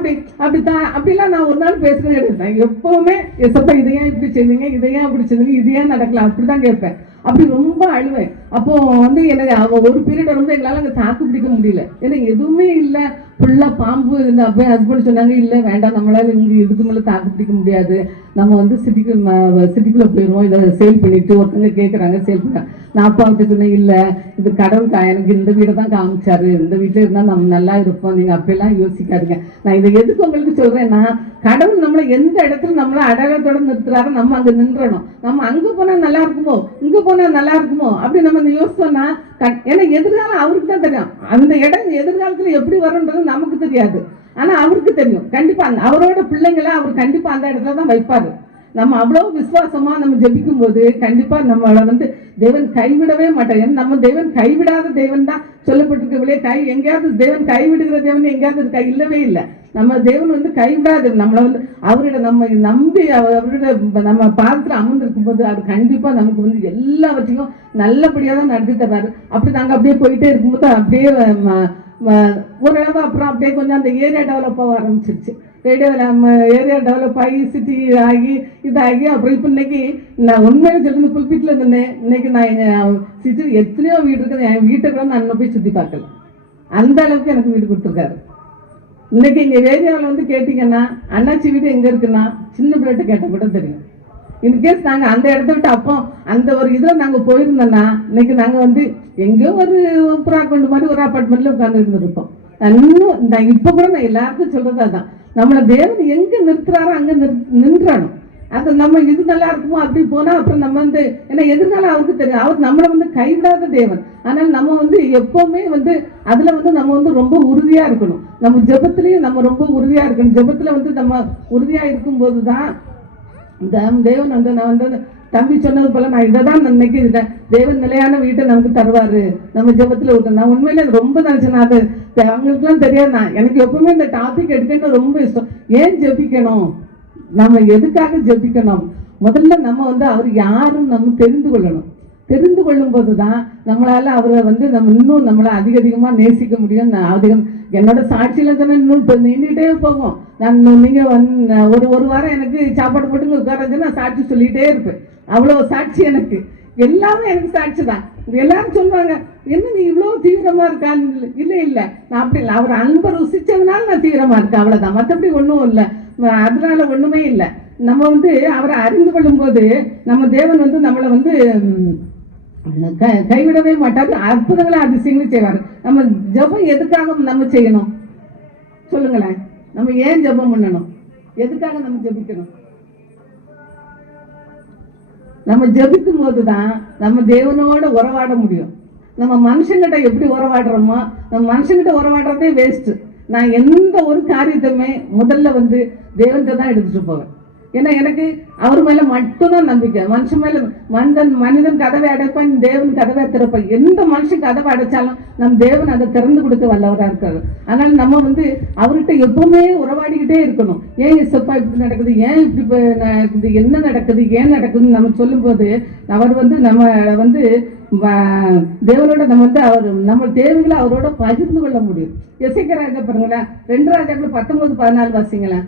அப்படிலாம் நான் ஒரு நாள் பேசுறது கிடையாது. நான் எப்பவுமே எசப்பா இதையா இப்படி செய்வீங்க, இதையா அப்படி செய்வீங்க, இதையா நடக்கலாம் அப்படிதான் கேட்பேன். அப்படி ரொம்ப அழுவேன். அப்போ வந்து எனக்கு ஒரு பீரியட் வந்து எங்களால் அங்கே தாக்கு பிடிக்க முடியல. ஏன்னா எதுவுமே இல்லை, ஃபுல்லாக பாம்பு. இந்த அப்போ ஹஸ்பண்ட் சொன்னாங்க, இல்லை வேண்டாம், நம்மளால இங்கே இதுக்கு மேலே தாக்கு பிடிக்க முடியாது, நம்ம வந்து சிட்டிக்குள்ளே போயிடுவோம், இதை சேல் பண்ணிட்டு ஒருத்தங்க கேட்குறாங்க சேல் பண்ண. நான் அப்பா கிட்ட சொன்னேன், இல்லை இது கடவுள் எனக்கு இந்த வீடை தான் காமிச்சாரு, இந்த வீட்டில் இருந்தால் நம்ம நல்லா இருப்போம், நீங்கள் அப்படிலாம் யோசிக்காதீங்க. நான் இதை எதுக்கு உங்களுக்கு சொல்கிறேன்னா, கடவுள் நம்மளை எந்த இடத்துல நம்மளை அடையாளத்தோட நிறுத்துறாரோ நம்ம அங்கே நின்றணும். நம்ம அங்கே போனால் நல்லா இருக்குமோ, இங்கே போனால் நல்லா இருக்குமோ அப்படி நம்ம யோசிச்சோம்னா, ஏன்னா எதிர்காலம் அவருக்கு தான் தெரியும். அந்த இடம் எதிர்காலத்தில் எப்படி வரும்ன்றது நமக்கு தெரியாது, ஆனால் அவருக்கு தெரியும். கண்டிப்பாக அவரோட பிள்ளைங்களை அவர் கண்டிப்பாக அந்த இடத்துல தான் வைப்பார். நம்ம அவ்வளோ விசுவாசமா நம்ம ஜெபிக்கும் போது கண்டிப்பா நம்மளை வந்து தேவன் கைவிடவே மாட்டார். ஏன்னா நம்ம தேவன் கைவிடாத தேவன் தான் சொல்லப்பட்டிருக்கவில்லை. எங்கேயாவது தேவன் கைவிடுகிற தேவன் எங்கேயாவது இருக்கா? இல்லவே இல்லை. நம்ம தேவன் வந்து கைவிடாது. நம்மளை வந்து அவரோட நம்ம நம்பி அவரோட நம்ம பாத்திரம் அமர்ந்திருக்கும் போது அவர் கண்டிப்பா நமக்கு வந்து எல்லாவற்றையும் நல்லபடியாக தான் நடத்தி தர்றாரு. அப்படி நாங்கள் அப்படியே போயிட்டே இருக்கும்போது அப்படியே ஓரளவு அப்புறம் அப்படியே கொஞ்சம் அந்த ஏரியா டெவலப் ஆக ஆரம்பிச்சிருச்சு. ஏரியா டெவலப் ஆகி சிட்டி ஆகி இதாகி அப்புறம் இப்போ இன்னைக்கு நான் உண்மையில சொல்லுங்க புல்பிட்டில் இருந்தேன். இன்னைக்கு நான் எங்கள் சிட்டி எத்தனையோ வீடு இருக்குது, என் வீட்டை கூட நான் இன்னும் போய் சுற்றி பார்க்கல. அந்த அளவுக்கு எனக்கு வீடு கொடுத்துருக்காரு. இன்னைக்கு எங்கள் ஏரியாவில் வந்து கேட்டிங்கன்னா அண்ணாச்சி வீடு எங்கே இருக்குன்னா சின்ன பிள்ளைகிட்ட கேட்டால் கூட தெரியும். இன்கேஸ் நாங்கள் அந்த இடத்த விட்டு அப்போ அந்த ஒரு இதில் நாங்கள் போயிருந்தோன்னா இன்னைக்கு நாங்கள் வந்து எங்கேயோ ஒரு புறாக்கொண்டு மாதிரி ஒரு அப்பார்ட்மெண்ட்டில் உட்காந்து இருந்திருப்போம். நான் இப்போ கூட நான் எல்லாருக்கும் சொல்கிறது அதான், நம்மளை தேவன் எங்கே நிறுத்துறாரோ அங்கே நின்றானும். அது நம்ம இது நல்லா இருக்குமோ அப்படி போனால் அப்புறம் நம்ம வந்து ஏன்னா எதிர்காலம் அவருக்கு தெரியும். அவர் நம்மளை வந்து கைவிடாத தேவன். ஆனால் நம்ம வந்து எப்போவுமே வந்து அதில் வந்து நம்ம வந்து ரொம்ப உறுதியாக இருக்கணும். நம்ம ஜெபத்துலேயும் நம்ம ரொம்ப உறுதியாக இருக்கணும். ஜெபத்தில் வந்து நம்ம உறுதியாக இருக்கும்போது தான் தேவன் வந்து நான் வந்து தம்பி சொன்னது போல நான் இதை தான் இன்னைக்கு தேவன் நிலையான வீட்டை நமக்கு தருவாரு நம்ம ஜெபத்தில் விட்டு. நான் உண்மையிலே ரொம்ப நினச்சேன். அது அவங்களுக்குலாம் தெரியாது. நான் எனக்கு எப்பவுமே இந்த டாபிக் எடுக்கணும்னு ரொம்ப இஷ்டம். ஏன் ஜெபிக்கணும், நம்ம எதுக்காக ஜெபிக்கணும், முதல்ல நம்ம வந்து அவர் யாரும் நம்ம தெரிந்து கொள்ளணும். தெரிந்து கொள்ளும் போது தான் நம்மளால அவரை வந்து நம்ம இன்னும் நம்மளை அதிகமாக நேசிக்க முடியும். அதிகம் என்னோட சாட்சியில தானே இன்னும் இப்போ நின்றுட்டே போகும். நான் நீங்கள் ஒரு வாரம் எனக்கு சாப்பாடு போட்டுங்க உட்காரஞ்சு நான் சாட்சி சொல்லிகிட்டே இருப்பேன். அவ்வளோ சாட்சி எனக்கு, எல்லாமே எனக்கு சாட்சி தான். எல்லாரும் சொல்லுவாங்க, என்ன நீ இவ்வளோ தீவிரமாக இருக்கான்னு. இல்லை நான் அப்படி இல்லை, அவர் அன்பை ருசிச்சதுனால நான் தீவிரமாக இருக்கேன், அவ்வளோதான். மற்றபடி ஒன்றும் இல்லை, அதனால ஒன்றுமே இல்லை. நம்ம வந்து அவரை அறிந்து கொள்ளும் போது நம்ம தேவன் வந்து நம்மளை வந்து கைவிடவே மாட்டாரு. அற்புதங்களை அதிசயங்களும் செய்வார். நம்ம ஜெபம் எதுக்காக நம்ம செய்யணும் சொல்லுங்களேன்? நம்ம ஏன் ஜெபம் பண்ணணும், எதுக்காக நம்ம ஜெபிக்கணும்? நம்ம ஜெபிக்கும் போது தான் நம்ம தேவனோட உறவாட முடியும். நம்ம மனுஷங்கிட்ட எப்படி உறவாடுறோமோ, நம்ம மனுஷங்கிட்ட உறவாடுறதே வேஸ்ட்டு. நான் எந்த ஒரு காரியத்தையுமே முதல்ல வந்து தேவன்கிட்ட தான் எடுத்துட்டு போவேன். ஏன்னா எனக்கு அவர் மேல மட்டும்தான் நம்பிக்கை. மனுஷன் மேல மனிதன் கதவை அடைப்பான், தேவன் கதவை திறப்பான். எந்த மனுஷன் கதவை அடைச்சாலும் நம் தேவன் அதை திறந்து கொடுக்க வல்லவராக இருக்காரு. அதனால நம்ம வந்து அவர்கிட்ட எப்பவுமே உறவாடிக்கிட்டே இருக்கணும். ஏன் இசப்பா இப்படி நடக்குது, ஏன் இப்படி இது என்ன நடக்குது, ஏன் நடக்குதுன்னு நம்ம சொல்லும்போது அவர் வந்து நம்ம வந்து தேவனோட நம்ம வந்து அவர் நம்ம தேவைகளை அவரோட பகிர்ந்து கொள்ள முடியும். எசேக்கியா ராஜா பாருங்களேன், 2 ராஜாக்கள் 19-14 வாசிங்களேன்.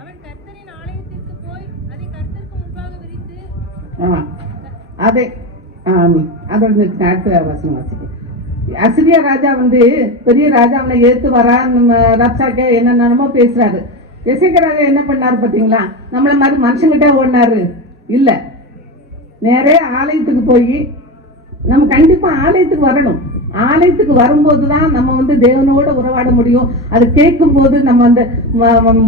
அவன் கர்த்தரின் ஆலயத்திற்கு போய் அதை கர்த்தருக்கு முன்பாக விரித்து அதே அதோட அடுத்த வசனம் வாசிக்க. அசிரியா ராஜா வந்து பெரிய ராஜா அவனை ஏத்து வரா, நம்ம ரப்சாக்கே என்னென்னமோ பேசுறாரு. எசேக்கியா ராஜா என்ன பண்ணாரு பார்த்தீங்களா? நம்மள மாதிரி மனுஷங்கிட்டே ஓடினாரு இல்ல, நேரே ஆலயத்துக்கு போய் நம்ம கண்டிப்பா ஆலயத்துக்கு வரணும். ஆலயத்துக்கு வரும்போது தான் நம்ம வந்து தேவனோட உறவாட முடியும். அது கேட்கும் போது நம்ம அந்த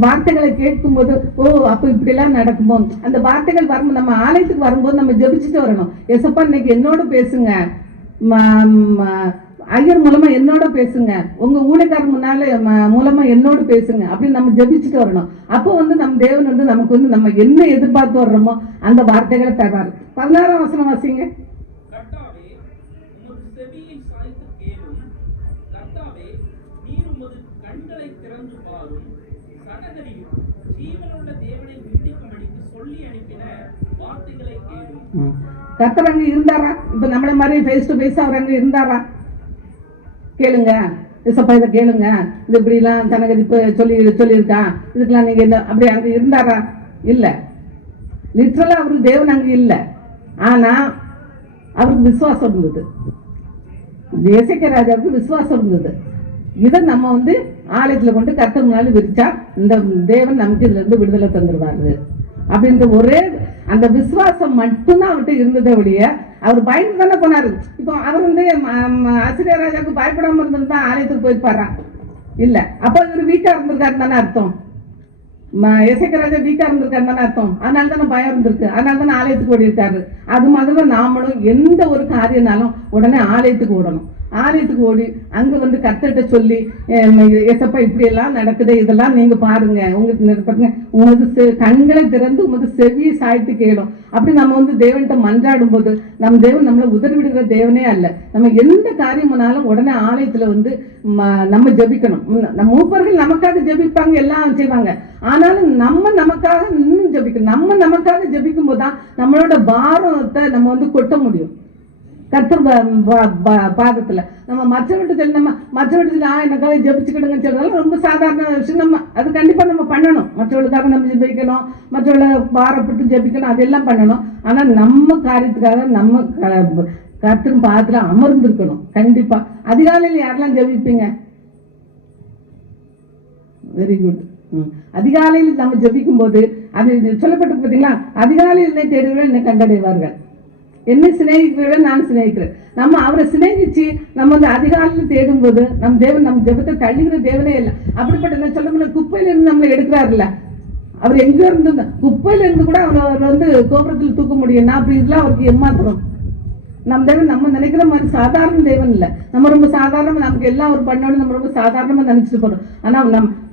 வார்த்தைகளை கேட்கும் போது ஓ அப்போ இப்படிலாம் நடக்குமோ, அந்த வார்த்தைகள் வரும்போது நம்ம ஆலயத்துக்கு வரும்போது நம்ம ஜெபிச்சுட்டு வரணும். எசப்பா இன்னைக்கு என்னோட பேசுங்க, ஐயர் மூலமா என்னோட பேசுங்க, உங்க ஊழியக்காரர் முன்னால மூலமா என்னோட பேசுங்க அப்படின்னு நம்ம ஜெபிச்சுட்டு வரணும். அப்போ வந்து நம்ம தேவன் வந்து நமக்கு வந்து நம்ம என்ன எதிர்பார்த்து வர்றோமோ அந்த வார்த்தைகளை தராரு. 16ஆம் வசனம் வாசிங்க. கர்த்தர் அங்க இருந்தாரா? இப்ப நம்மள மாதிரி ஃபேஸ் டு ஃபேஸ் அவர் அங்க இருந்தாரா? கேளுங்க இசப்பா, இதை கேளுங்க, இது இப்படி எல்லாம் ஜனகரி சொல்லியிருக்கா, இதுக்கெல்லாம் நீங்க என்ன அப்படி அங்க இருந்தாரா? இல்ல, லிட்டரலா அவருக்கு தேவன் அங்க இல்ல. ஆனா அவருக்கு விசுவாசம் இருந்தது. எசேக்கியா ராஜாவுக்கு விசுவாசம் இருந்தது. இதை நம்ம வந்து ஆலயத்துல கொண்டு கர்த்தர் முன்னால விரிச்சா இந்த தேவன் நமக்கு இதுல இருந்து விடுதலை தந்துருவாரு அப்படின்ற ஒரே அந்த விசுவாசம் மட்டும்தான் அவர்கிட்ட இருந்ததை ஒழிய அவர் பயந்து தானே போனாரு. இப்போ அவர் வந்து அசிரியா ராஜாவுக்கு பயப்படாம இருந்திருந்தா ஆலயத்துக்கு போயிருப்பாரா? இல்ல. அப்ப இவர் வீக்கா இருந்திருக்காரு தானே அர்த்தம். எசேக்கியா ராஜா வீக்கா இருந்திருக்காரு தானே அர்த்தம். அதனால தானே பயம் இருந்திருக்கு, அதனால தானே ஆலயத்துக்கு ஓடி இருக்காரு. அது மாதிரி நாமளும் எந்த ஒரு காரியம்னாலும் உடனே ஆலயத்துக்கு ஓடணும். ஆலயத்துக்கு ஓடி அங்க வந்து கர்த்தர்கிட்ட சொல்லி எசப்பா இப்படி எல்லாம் நடக்குது, இதெல்லாம் நீங்க பாருங்க, உங்களுக்கு கண்களை திறந்து உங்களுக்கு செவியை சாய்த்து கேளும். அப்படி நம்ம வந்து தேவன்கிட்ட மன்றாடும் போது நம்ம தேவன் நம்மளை உதவிடுகிற தேவனே அல்ல. நம்ம எந்த காரியம்னாலும் உடனே ஆலயத்துல வந்து நம்ம ஜபிக்கணும். நம்ம மூப்பர்கள் நமக்காக ஜபிப்பாங்க, எல்லாம் செய்வாங்க. ஆனாலும் நம்ம நமக்காக இன்னும் ஜபிக்கணும். நம்ம நமக்காக ஜபிக்கும் போதுதான் நம்மளோட பாரத்தை நம்ம வந்து கொட்ட முடியும் கர்த்தர் பாதத்துல. நம்ம மற்றவர்கிட்ட சொல்லி நம்ம மற்றவர்கிட்ட எனக்காக ஜபிச்சுக்கிடுங்கன்னு சொல்றதால ரொம்ப சாதாரண விஷயம். நம்ம அது கண்டிப்பா நம்ம பண்ணணும். மற்றவர்களுக்காக நம்ம ஜபிக்கணும், மற்றவர்களை பாரப்பட்டு ஜபிக்கணும், அதெல்லாம் பண்ணணும். ஆனா நம்ம காரியத்துக்காக நம்ம கர்த்தர் பாதத்துல அமர்ந்திருக்கணும். கண்டிப்பா அதிகாலையில் யாரெல்லாம் ஜபிப்பீங்க? Very good. அதிகாலையில் நம்ம ஜபிக்கும் போது அது சொல்லப்பட்டு பார்த்தீங்களா, அதிகாலையில் என்னை தேடுகிறவர்கள் என்னை கண்டடைவார்கள், என்ன சிநேகிக்கிறவர்கள் நான் சிநேகிக்கிறேன். நம்ம அவரை சிநேகிச்சு நம்ம வந்து அதிகாலையில் தேடும் போது நம் தேவன் நம்ம ஜெபத்தை தள்ளுகிற தேவனே இல்லை. அப்படிப்பட்ட என்ன சொல்ல முடியல, குப்பையில இருந்து நம்மளை எடுக்கிறாருல்ல. அவர் எங்க இருந்து குப்பையில இருந்து கூட அவர் வந்து கோபுரத்தில் தூக்க முடியும். நான் அப்படி இதெல்லாம் அவருக்கு ஏமாத்துறோம். நம்ம தேவன் நம்ம நினைக்கிற மாதிரி சாதாரண தேவன் இல்லை. நம்ம ரொம்ப சாதாரணமா நமக்கு எல்லாம் அவர் பண்ணணும் நம்ம ரொம்ப சாதாரணமா நினைச்சிட்டு போறோம். ஆனா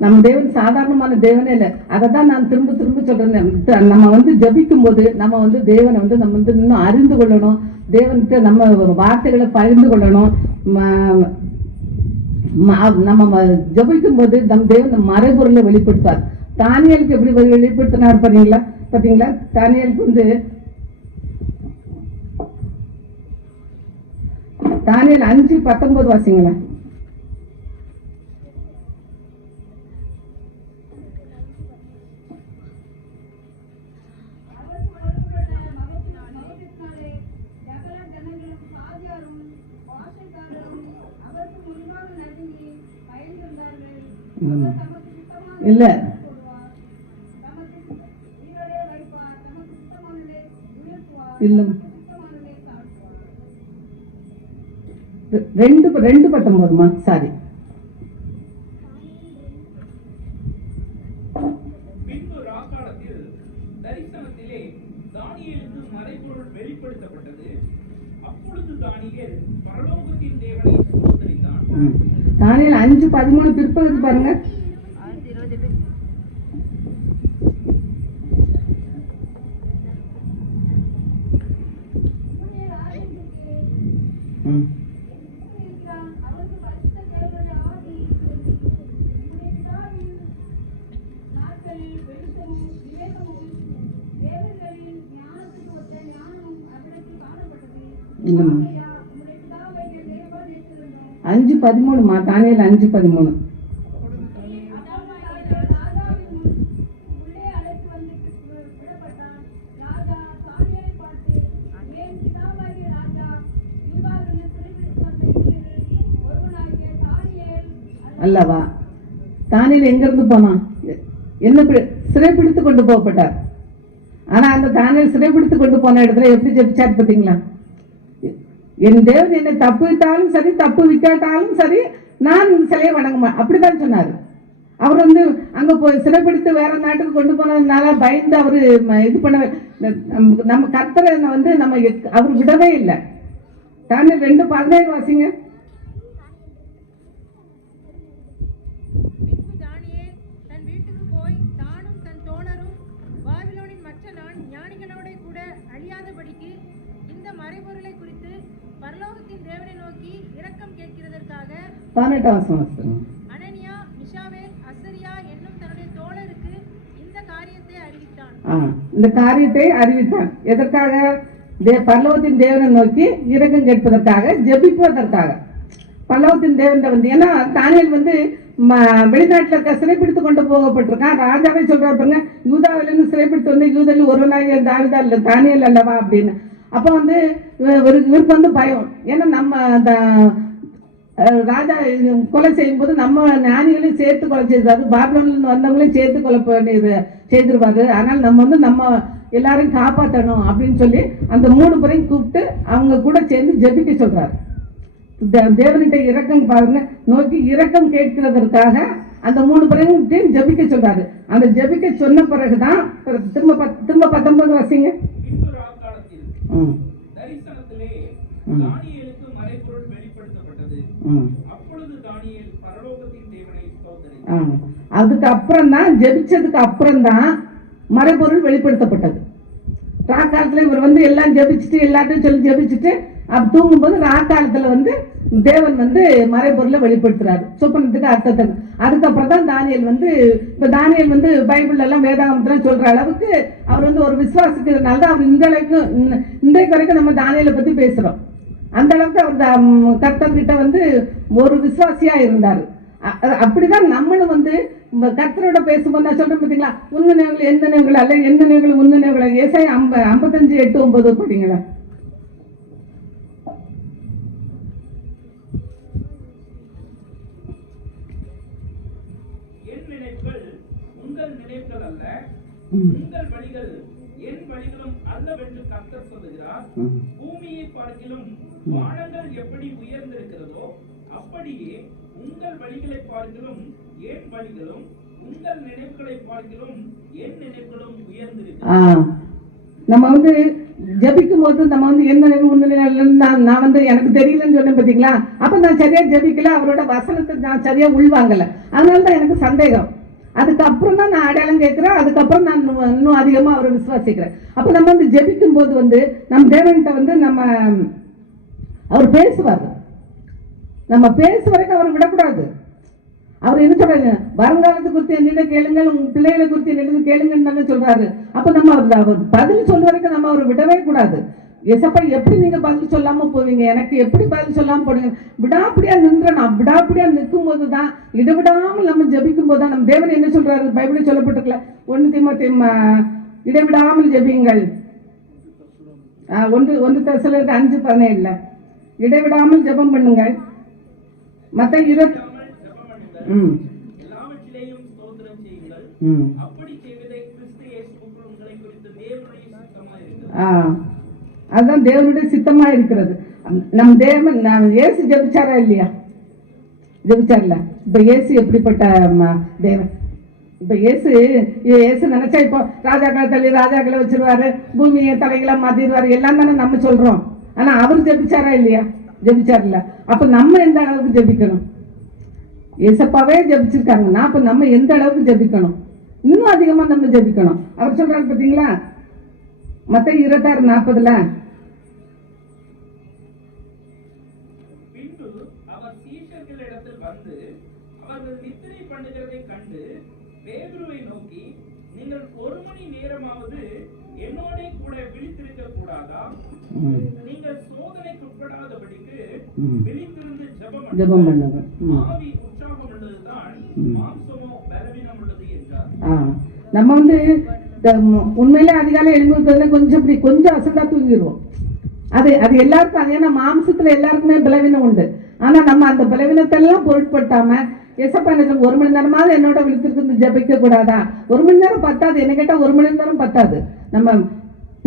நம்ம தேவன் சாதாரணமான தேவனே இல்லை. அதை தான் நான் திரும்ப திரும்ப சொல்றேன். நம்ம வந்து ஜபிக்கும் போது நம்ம வந்து தேவனை வந்து நம்ம வந்து இன்னும் அறிந்து கொள்ளணும். தேவனுக்கு நம்ம வார்த்தைகளை பகிர்ந்து கொள்ளணும். நம்ம ஜபிக்கும் போது நம் தேவன் மறைபொருளை வெளிப்படுத்தார். தானியலுக்கு எப்படி வெளிப்படுத்தினார் பாத்தீங்களா? தானியலுக்கு வந்து தானியேல் 5:19 வாசிங்களேன். இல்ல இல்லை 2:19 சாரி. பின்பு ராக்காலத்தில் தரிசனத்திலே தானியேலுக்கு மறைபொருள் வெளிப்படுத்தப்பட்டது. அப்பொழுது தானியேல் பரலோகத்தின் தேவனை ஸ்தோத்தரித்தான். தானியேல் 5:13 பிற்பகுதி பாருங்க. இல்லைம்மா 5:13மா, தானியேல் 5:13. அல்லவா? தானியேல் எங்க இருந்து போனான்? என்ன சிறைப்பிடித்து கொண்டு போகப்பட்டார். ஆனா அந்த தானியேல் சிறைப்பிடித்து கொண்டு போன இடத்துல எப்படி ஜெபிச்சார் பார்த்தீங்களா? என் தேவன் என்னை தப்பு விட்டாலும் சரி, தப்பு விட்டாலும் சரி, நான் சிலையை வணங்குமா, அப்படிதான் சொன்னாரு. அவர் வந்து அங்க போய் சிறைப்பிடித்து வேற நாட்டுக்கு கொண்டு போனதுனால பயந்து அவரு இது பண்ண நம்ம கர்த்தரை வந்து நம்ம அவர் விடவே இல்லை. தானியேல் 2:17 வாசிங்க. பின்பு தானியேல் தன் வீட்டுக்கு போய் தானும் தன் தோழரும் பாபிலோனின் மற்ற ஞானிகளோட கூட அழியாதபடிக்கு இந்த மறைபொருளை குறித்து பரலோகத்தின் தேவனை நோக்கி இரக்கம் கேட்கிறதற்காக 18 அனனியா, மிஷாவேல், அசரியா என்னும் தன்னுடைய தோழருக்கு இந்த காரியத்தை அறிவித்தான். இந்த காரியத்தை அறிவித்தான். எதற்காக? பரலோகத்தின் தேவனை நோக்கி இரக்கம் கேட்பதற்காக, ஜெபிப்பதற்காக. பரலோகத்தின் தேவன் வந்து, ஏன்னா தானியேல் வந்து வெளிநாட்டில் இருக்க சிறைப்பிடித்து கொண்டு போகப்பட்டிருக்கான். ராஜாவே சொல்றாருங்க, யூதாவிலிருந்து சிறைப்பிடித்து வந்து யூதரில் ஒருவனாகிய தாவீதா இல்லை தானியேல் அல்லவா அப்படின்னு. அப்போ வந்து இவருக்கு வந்து பயம். ஏன்னா நம்ம ராஜா கொலை செய்யும்போது நம்ம ஞானிகளையும் சேர்த்து கொலை செய்தாரு, பாபிலோன்ல வந்தவங்களையும் சேர்த்து கொலை பண்ணி செய்திருவாரு. அதனால் நம்ம வந்து நம்ம எல்லாரையும் காப்பாற்றணும் அப்படின்னு சொல்லி அந்த 3 பேரையும் கூப்பிட்டு அவங்க கூட சேர்ந்து ஜெபிக்க சொல்றாரு. தேவனிட்ட இரக்கம் பாருங்க நோக்கி இரக்கம் கேட்கிறதற்காக அந்த 3 பேரையும் ஜெபிக்க சொல்றாரு. அந்த ஜெபிக்க சொன்ன பிறகுதான் திரும்ப 19 வாசிங்க. பின்பு ராக்காலத்தில் தரிசனத்திலே தானியேலுக்கு மறைபொருள் வெளிப்படுத்தப்பட்டது. அப்பொழுது தானியேல் பரலோகத்தின் தேவனை ஸ்தோத்தரித்தான். அதுக்கு அப்புறம் தான், ஜெபிச்சதுக்கு அப்புறம் தான் மறைபொருள் வெளிப்படுத்தப்பட்டது. ராக்காலத்துல இவர் வந்து எல்லாம் ஜெபிச்சுட்டு எல்லாத்தையும் சொல்லி ஜெபிச்சுட்டு தூங்கும்போது ராக்காலத்துல வந்து தேவன் வந்து மறைபொருளை வெளிப்படுத்துறாரு, சொப்பனத்துக்கு அர்த்தத்தை. அதுக்கப்புறம் தான் தானியேல் வந்து, இப்ப தானியேல் வந்து பைபிள் எல்லாம் வேதாகமத்துல சொல்ற அளவுக்கு அவர் வந்து ஒரு விசுவாசிக்கிறதுனால தான் அவர் இன்றைக்கு வரைக்கும் நம்ம தானியேலை பத்தி பேசுறோம். அந்த அளவுக்கு அவர் கர்த்தர்கிட்ட வந்து ஒரு விசுவாசியா இருந்தாரு. அப்படிதான் நம்மளும் வந்து கர்த்தரோட பேசும்போது நான் சொல்றேன் பார்த்தீங்களா, உண்மைகள் எந்த நினைவுகள் அல்ல, எந்த நினைவுகள் உண்மை நினைவுகள். ஏசாயா 55:8-9 படிங்களா. என் நினைவுகள் உங்கள் நினைவுகள் அல்ல, உங்கள் வழிகள் என் வழிகளும் அல்லவென்று கர்த்தர் சொல்லுகிறார். பூமியை பார்க்கிலும் வானங்கள் எப்படி உயர்ந்திருக்கிறதோ அப்படியே உங்கள் வழிகளை பார்க்கிலும் என் வழிகளும், உங்கள் நினைவுகளை பார்க்கிலும் என் நினைவுகளும் உயர்ந்திருக்கிறது. நம்ம வந்து ஜபிக்கும் போது நம்ம வந்து என்ன நினைவு நான் வந்து எனக்கு தெரியலன்னு சொன்னேன் பார்த்தீங்களா. அப்ப நான் சரியா ஜபிக்கல, அவரோட வசனத்தை நான் சரியா உள்வாங்கல. அதனாலதான் எனக்கு சந்தேகம். அதுக்கப்புறம் தான் நான் அடையாளம் கேட்கிறேன். அதுக்கப்புறம் நான் இன்னும் அதிகமா அவரை விசுவாசிக்கிறேன். அப்ப நம்ம வந்து ஜபிக்கும் போது வந்து நம்ம தேவன்கிட்ட வந்து அவர் பேசுவார். நம்ம பேச வரைக்கும் அவரை விடக்கூடாது. அவர் என்ன சொல்றாங்க, வருங்காலத்தை குறித்து என்னிட கேளுங்கள், உங்க பிள்ளைகளை குறித்து என்னிட கேளுங்கன்னு சொல்றாரு. அப்ப நம்ம அவர் பதில் சொல்ற வரைக்கும் நம்ம அவரை விடவே கூடாது. எசப்பா எப்படி நீங்க பதில் சொல்லாம போவீங்க, எனக்கு எப்படி பதில் சொல்லாம போடுங்க, விடாப்படியா நின்றணும். விடாப்படியா நிற்கும் போதுதான், இடைவிடாமல் நம்ம ஜபிக்கும் போதுதான் நம்ம தேவன் என்ன சொல்றாரு, பைபிளில் சொல்லப்பட்டிருக்கல 1 தீமோத்தேயு இடைவிடாமல் ஜபியுங்கள். 1 தெசலோனிக்கேயர் 5:17 இடைவிடாமல் ஜபம் பண்ணுங்கள். மத்த 20 எல்லாவற்றிலேயும் ஸ்தோத்திரம் செய்யுங்கள், அப்படி செய்வதை கிறிஸ்து இயேசுவுக்குள் உங்களை குறித்து தேவனுடைய சித்தமாய் இருக்கிறது. அதுதான் தேவனுடைய சித்தமா இருக்கிறது. நம் தேவன் இயேசு ஜெபிச்சாரா இல்லையா? ஜெபிச்சார்ல. இப்ப இயேசு எப்படிப்பட்ட தேவன்? இப்ப இயேசு நினைச்சா இப்போ ராஜாக்களை தள்ளி ராஜாக்களை வச்சிருவாரு, பூமியை தலைகளை மாத்திடுவாரு, எல்லாம் தானே நம்ம சொல்றோம். ஆனா அவர் ஜெபிச்சாரா இல்லையா? ஜெபிச்சார்ல. அப்ப நம்ம எந்த அளவுக்கு ஜெபிக்கணும்? ஏசப்பாவே ஜெபிச்சிருக்காங்கன்னா அப்ப நம்ம எந்த அளவுக்கு ஜெபிக்கணும்? இன்னும் அதிகமா நம்ம ஜெபிக்கணும். அவர் சொல்றாரு பாத்தீங்களா, மத்தேயு 26:40. பின்பு அவர் சீஷர்களிடத்தில் வந்து அவர்கள் நித்திரை பண்ணுகிறதை கண்டு பேதுருவை நோக்கி, நீங்கள் 1 மணி நேரமாவது என்னோட கூட விழித்திருக்க கூடாதா? நீங்கள் சோதனைக்கு உட்படாதபடிக்கு விழித்திருந்து ஜெபம் பண்ணுங்க. ஆவி உற்சாகம் உள்ளதுதான், மாம்சமோ பலவீனம் உள்ளது என்றார். நம்ம வந்து உண்மையிலே அதிகாலை எழும்புறதுல கொஞ்சம் அசந்தா தூங்கிடுவோம். அது எல்லாருக்கும் அது. ஏன்னா மாம்சத்துல எல்லாருக்குமே பலவீனம் உண்டு. ஆனா நம்ம அந்த பலவீனத்தை எல்லாம் பொருட்படுத்தாம எசப்பா என்ன 1 மணி நேரமாவது என்னோட விழித்திருந்து ஜபிக்க கூடாதா? 1 மணி நேரம் பத்தாது, என்ன கேட்டா 1 மணி நேரம் பத்தாது. நம்ம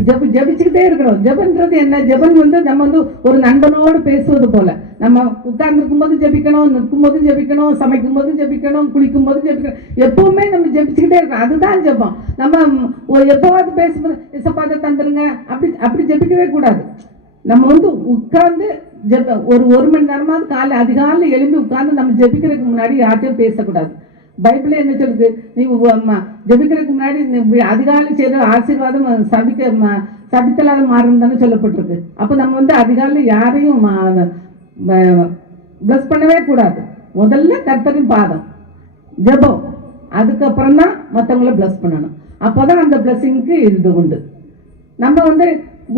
ஜபிச்சுக்கிட்டே இருக்கிறோம். ஜபன்றது என்ன? ஜபன் வந்து நம்ம வந்து ஒரு நண்பனோடு பேசுவது போல. நம்ம உட்கார்ந்து இருக்கும் போது ஜபிக்கணும், நிற்கும் போது ஜபிக்கணும், சமைக்கும் போது ஜபிக்கணும், குளிக்கும் போது ஜபிக்கணும். எப்பவுமே நம்ம ஜபிச்சுக்கிட்டே இருக்கோம். அதுதான் ஜபம். நம்ம எப்பவாவது பேசும்போது எசப்பாத தந்துருங்க அப்படி ஜபிக்கவே கூடாது. நம்ம வந்து உட்கார்ந்து ஒரு மணி நேரமாவது அதிகாலை எழும்பி உட்கார்ந்து நம்ம ஜபிக்கிறதுக்கு முன்னாடி யார்ட்டையும் பேசக்கூடாது. பைபிளே என்ன சொல்லுது? நீ ஜபிக்கிறதுக்கு முன்னாடி அதிகாலை செய்த ஆசீர்வாதம் சபித்தலாத மாறும் தானே சொல்லப்பட்டிருக்கு. அப்ப நம்ம வந்து அதிகாலை யாரையும் பிளஸ் பண்ணவே கூடாது. முதல்ல கர்த்தரின் பாதம் ஜபம், அதுக்கப்புறம் தான் மற்றவங்கள பிளஸ் பண்ணணும். அப்போதான் அந்த பிளஸிங்க்கு இது உண்டு. நம்ம வந்து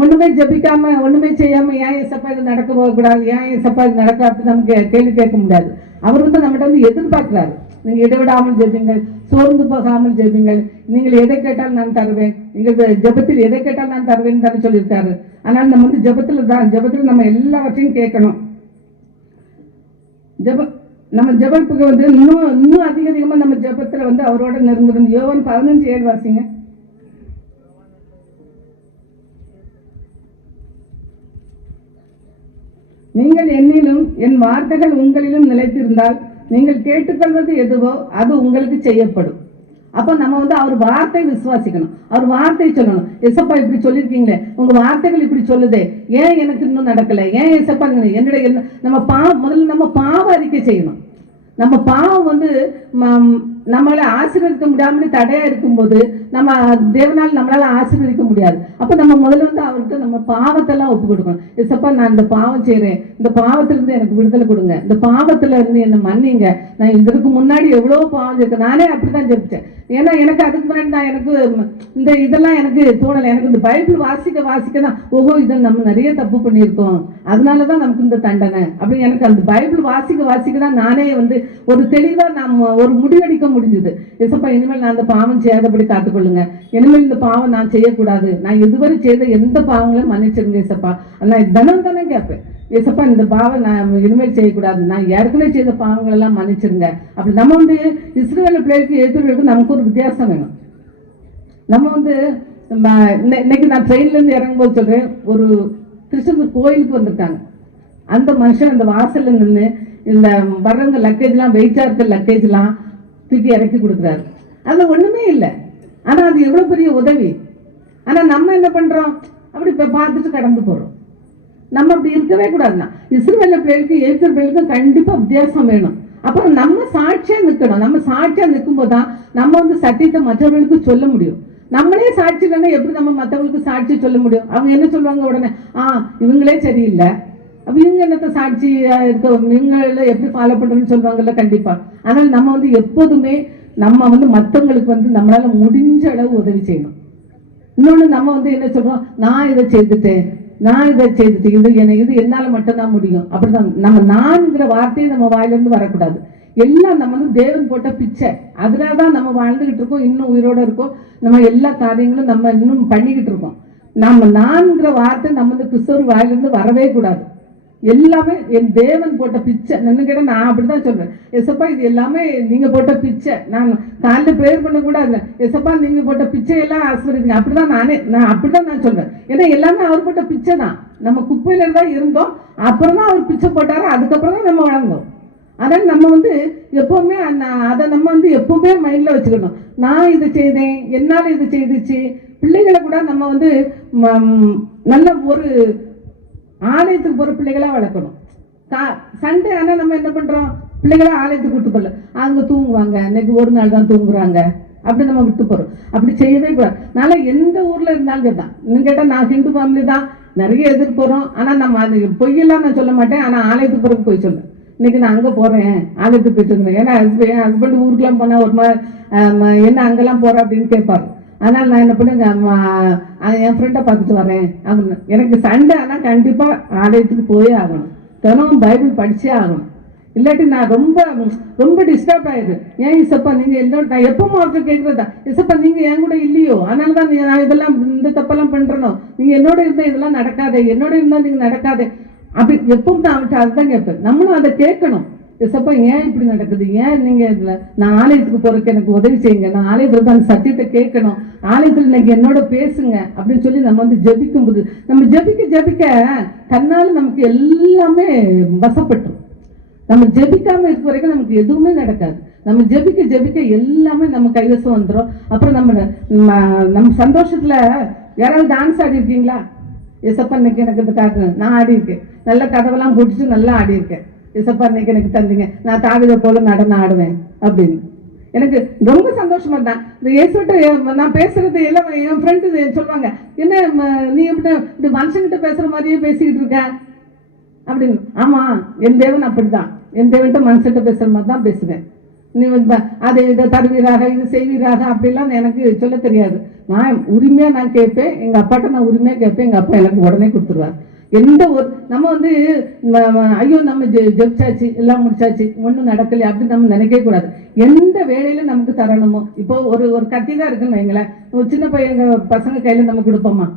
ஒண்ணுமே ஜபிக்காம ஒண்ணுமே செய்யாம ஏன் ஏசப்பா இது நடக்க போகக்கூடாது, ஏன் ஏசப்பா இது நடக்க அப்படி நமக்கு கேள்வி கேட்க முடியாது. அவர் வந்து நம்மகிட்ட வந்து எதிர்பார்க்கிறாரு, நீங்க இடைவிடாமல் ஜெபிங்கள், சோர்ந்து போகாமல் ஜெபிங்கள், நீங்கள் எதை கேட்டாலும் நான் தருவேன், நீங்கள் ஜெபத்தில் எதை கேட்டாலும் நான் தருவேன் தானே சொல்லியிருக்காரு. ஆனால் நம்ம வந்து ஜெபத்தில் நம்ம எல்லாவற்றையும் கேட்கணும். நம்ம ஜெபத்துக்கு வந்து இன்னும் அதிகமா நம்ம ஜெபத்துல வந்து அவரோட நெருங்கணும். யோவான் 15:7 வாசிங்க. நீங்கள் என்னிலும் என் வார்த்தைகள் உங்களிலும் நிலைத்திருந்தால் நீங்கள் கேட்டுக்கொள்வது எதுவோ அது உங்களுக்கு செய்யப்படும். அப்ப நம்ம வந்து அவர் வார்த்தை விசுவாசிக்கணும், அவர் வார்த்தை சொல்லணும். எசப்பா இப்படி சொல்லியிருக்கீங்களே, உங்க வார்த்தைகள் இப்படி சொல்லுதே, ஏன் எனக்கு இன்னும் நடக்கல, ஏன் எசப்பா என்னுடைய நம்ம முதல்ல நம்ம பாவ அறிக்கை செய்யணும். நம்ம பாவம் வந்து நம்மளால ஆசீர்வதிக்க முடியாமலே தடையா இருக்கும்போது நம்ம தேவனால் நம்மளால ஆசீர்வதிக்க முடியாது. அப்ப நம்ம முதல்ல வந்து அவர்கிட்ட நம்ம பாவத்தெல்லாம் ஒப்பு கொடுக்கணும். எசப்பா நான் இந்த பாவம் செய்யறேன், இந்த பாவத்திலிருந்து எனக்கு விடுதலை கொடுங்க, இந்த பாவத்துல இருந்து என்ன மன்னிங்க. நான் இதற்கு முன்னாடி எவ்வளவு பாவம் செய்ய நானே அப்படிதான் ஜெபிச்சேன். ஏன்னா எனக்கு அதுக்கு முன்னாடி நான் எனக்கு இதெல்லாம் எனக்கு தோணலை. எனக்கு இந்த பைபிள் வாசிக்க தான் ஓஹோ இதை நம்ம நிறைய தப்பு பண்ணியிருக்கோம், அதனாலதான் நமக்கு இந்த தண்டனை அப்படி எனக்கு அந்த பைபிள் வாசிக்க தான் நானே வந்து ஒரு தெளிவா நம்ம ஒரு முடிவெடுக்க முடிஞ்சது. எசப்பா இனிமேல் நான் அந்த பாவம் செய்யாதபடி காத்துக்கொள்ளுங்க, இனிமேல் இந்த பாவம் நான் செய்யக்கூடாது, நான் இதுவரை செய்த எந்த பாவங்களையும் மன்னிச்சிருங்க எசப்பா. நான் தினம் தானே கேட்பேன், ஏசப்பா இந்த பாவம் நான் இனிமேல் செய்யக்கூடாது, நான் ஏற்கனவே செய்த பாவங்கள் எல்லாம் மன்னிச்சிருங்க. அப்படி நம்ம வந்து இஸ்ரவேல் பிள்ளைகளுக்கு எதிர்க்கு நமக்கு ஒரு வித்தியாசம் வேணும். நம்ம வந்து இன்னைக்கு நான் ட்ரெயின்ல இருந்து இறங்கும்போது சொல்றேன், ஒரு கிருஷ்ணர் கோயிலுக்கு வந்திருக்காங்க. அந்த மனுஷன் அந்த வாசல்ல நின்று இந்த வர்றவங்க லக்கேஜ்லாம் வெயிட்டா இருக்க லக்கேஜ்லாம் தூக்கி இறக்கி கொடுக்குறாரு. அதுல ஒண்ணுமே இல்லை, ஆனா அது எவ்வளவு பெரிய உதவி. ஆனா நம்ம என்ன பண்றோம், அப்படி பார்த்துட்டு கடந்து போறோம். நம்ம அப்படி இருக்கவே கூடாதுன்னா இஸ்ரவேல் பிள்ளைகளுக்கு எகிப்து பிள்ளைகளுக்கும் கண்டிப்பா வித்தியாசம் வேணும். அப்புறம் நம்ம சாட்சியா நிற்கணும். நம்ம சாட்சியா நிற்கும் போதுதான் நம்ம வந்து சத்தியத்தை மற்றவர்களுக்கு சொல்ல முடியும். நம்மளே சாட்சி இல்லைன்னா எப்படி நம்ம மற்றவங்களுக்கு சாட்சி சொல்ல முடியும்? அவங்க என்ன சொல்லுவாங்க உடனே, இவங்களே சரியில்லை, அப்ப இவங்க என்னத்த சாட்சி இருக்க, இவங்கள எப்படி ஃபாலோ பண்றதுன்னு சொல்லுவாங்கல்ல. கண்டிப்பா. ஆனால் நம்ம வந்து எப்போதுமே நம்ம வந்து மற்றவங்களுக்கு வந்து நம்மளால முடிஞ்ச அளவு உதவி செய்யணும். இன்னொன்னு நம்ம வந்து என்ன சொல்றோம், நான் இதை செய்துட்டேன், இது என்னால மட்டும்தான் முடியும். அப்படிதான் நம்ம நான்கிற வார்த்தையை நம்ம வாயிலிருந்து வரக்கூடாது. எல்லாம் நம்ம வந்து தேவன் போட்ட பிச்சை, அதனாலதான் நம்ம வாழ்ந்துகிட்டு இருக்கோம், இன்னும் உயிரோட இருக்கோம், நம்ம எல்லா காரியங்களும் நம்ம இன்னும் பண்ணிக்கிட்டு இருக்கோம். நம்ம நான்கிற வார்த்தை நம்ம வந்து கிறிஸ்தவர் வாயிலிருந்து வரவே கூடாது. எல்லாமே என் தேவன் போட்ட பிச்சை. நின்று கேட்டால் நான் அப்படிதான் சொல்றேன், எசப்பா இது எல்லாமே நீங்க போட்ட பிச்சை. நான் காலையில் ப்ரேயர் பண்ண கூட இல்லை, எசப்பா நீங்க போட்ட பிச்சை எல்லாம் ஆசீர்வதிங்க. அப்படிதான் நான் அப்படிதான் நான் சொல்றேன். ஏன்னா எல்லாமே அவர் போட்ட பிச்சை தான். நம்ம குப்பையில தான் இருந்தோம், அப்புறம் தான் அவர் பிச்சை போட்டாரு, அதுக்கப்புறம் தான் நம்ம வளர்ந்தோம். அதனால நம்ம வந்து எப்பவுமே அதை நம்ம வந்து எப்பவுமே மைண்ட்ல வச்சுக்கணும். நான் இதை செய்தேன், என்னால் இது செய்துச்சு. பிள்ளைகளை கூட நம்ம வந்து நல்ல ஒரு ஆலயத்துக்கு போற பிள்ளைகளா வளர்க்கணும். சண்டே ஆனால் நம்ம என்ன பண்றோம், பிள்ளைகளை ஆலயத்துக்கு கூட்டு போகல, அவங்க தூங்குவாங்க, இன்னைக்கு ஒரு நாள் தான் தூங்குறாங்க, அப்படி நம்ம விட்டு போறோம். அப்படி செய்யவே கூடாது. அதனால எந்த ஊர்ல இருந்தாலும் தான், இன்னும் கேட்டால் நான் ஹிந்து ஃபேமிலி தான், நிறைய எதிர்ப்போறோம். ஆனா நம்ம அது பொய்யெல்லாம் நான் சொல்ல மாட்டேன். ஆனா ஆலயத்துக்கு போறதுக்கு போய் சொல்லுவேன், இன்னைக்கு நான் அங்கே போகிறேன், ஆலயத்துக்கு போயிட்டு இருந்தேன். ஏன்னா என் ஹஸ்பண்ட் ஊருக்குலாம் போனால் ஒரு மாதிரி என்ன அங்கெல்லாம் போகிறேன் அப்படின்னு கேட்பாரு. அதனால் நான் என்ன பண்ணுங்க, என் ஃப்ரெண்டை பார்த்துட்டு வரேன் அப்படின்னு. எனக்கு சண்டே ஆனால் கண்டிப்பாக ஆலயத்துக்கு போயே ஆகணும், தினமும் பைபிள் படிச்சே ஆகணும். இல்லாட்டி நான் ரொம்ப ரொம்ப டிஸ்டர்ப் ஆயிடுது. ஏன் இசப்பா நீங்கள் என்னோட, நான் எப்பவும் அவர்கிட்ட கேட்குறதா, இசப்பா நீங்கள் என் கூட இல்லையோ, அதனால தான் நான் இதெல்லாம் இந்த தப்பெல்லாம் பண்ணுறனோ, நீங்கள் என்னோட இருந்தால் இதெல்லாம் நடக்காதே, என்னோட இருந்தால் நீங்கள் நடக்காதே அப்படி எப்பவும் நான் அவர்கிட்ட அதுதான் கேட்பேன். நம்மளும் அதை கேட்கணும். எசப்பா ஏன் இப்படி நடக்குது, ஏன் நீங்க இதுல, நான் ஆலயத்துக்கு போறதுக்கு எனக்கு உதவி செய்யுங்க, நான் ஆலயத்துல அந்த சத்தியத்தை கேட்கணும், ஆலயத்துல இன்னைக்கு என்னோட பேசுங்க அப்படின்னு சொல்லி நம்ம வந்து ஜெபிக்கும் போது, நம்ம ஜெபிக்க தன்னால நமக்கு எல்லாமே வசப்பட்டுரும். நம்ம ஜெபிக்காம இருக்க வரைக்கும் நமக்கு எதுவுமே நடக்காது. நம்ம ஜெபிக்க எல்லாமே நம்ம கைவசம் வந்துடும். அப்புறம் நம்ம சந்தோஷத்துல யாராவது டான்ஸ் ஆடி இருக்கீங்களா? எசப்பா இன்னைக்கு எனக்கு இந்த காட்டுறேன், நான் ஆடி இருக்கேன், நல்ல கதவெல்லாம் போட்டுட்டு நல்லா ஆடி இருக்கேன், எசப்பா இன்னைக்கு எனக்கு தந்தீங்க, நான் தாவிதை போல நடனம் ஆடுவேன் அப்படின்னு எனக்கு ரொம்ப சந்தோஷமா இருந்தான். இந்த இயேசுகிட்ட நான் பேசுறது எல்லாம் என் ஃப்ரெண்டு சொல்லுவாங்க, என்ன நீ இப்படி மனுஷங்கிட்ட பேசுற மாதிரியே பேசிக்கிட்டு இருக்க அப்படின்னு. ஆமா, என் தேவன் அப்படிதான், என் தேவன்கிட்ட மனுஷன்கிட்ட பேசுற மாதிரி தான் பேசுவேன். நீ அதை இதை தருவீராக, இது செய்வீராக அப்படிலாம் எனக்கு சொல்ல தெரியாது. நான் உரிமையா நான் கேட்பேன், எங்க அப்பாட்ட நான் உரிமையா கேட்பேன், எங்க அப்பா எனக்கு உடனே கொடுத்துருவார். எந்த ஒரு நம்ம வந்து ஐயோ நம்ம ஜெபிச்சாச்சு எல்லாம் முடிச்சாச்சு ஒன்றும் நடக்கலையே அப்படின்னு நம்ம நினைக்க கூடாது. எந்த வேலையில நமக்கு தரணுமோ, இப்போ ஒரு கத்தி தான் இருக்குன்னு வைங்களேன், ஒரு சின்ன பையன் பசங்க கையில நம்ம கொடுப்போமா,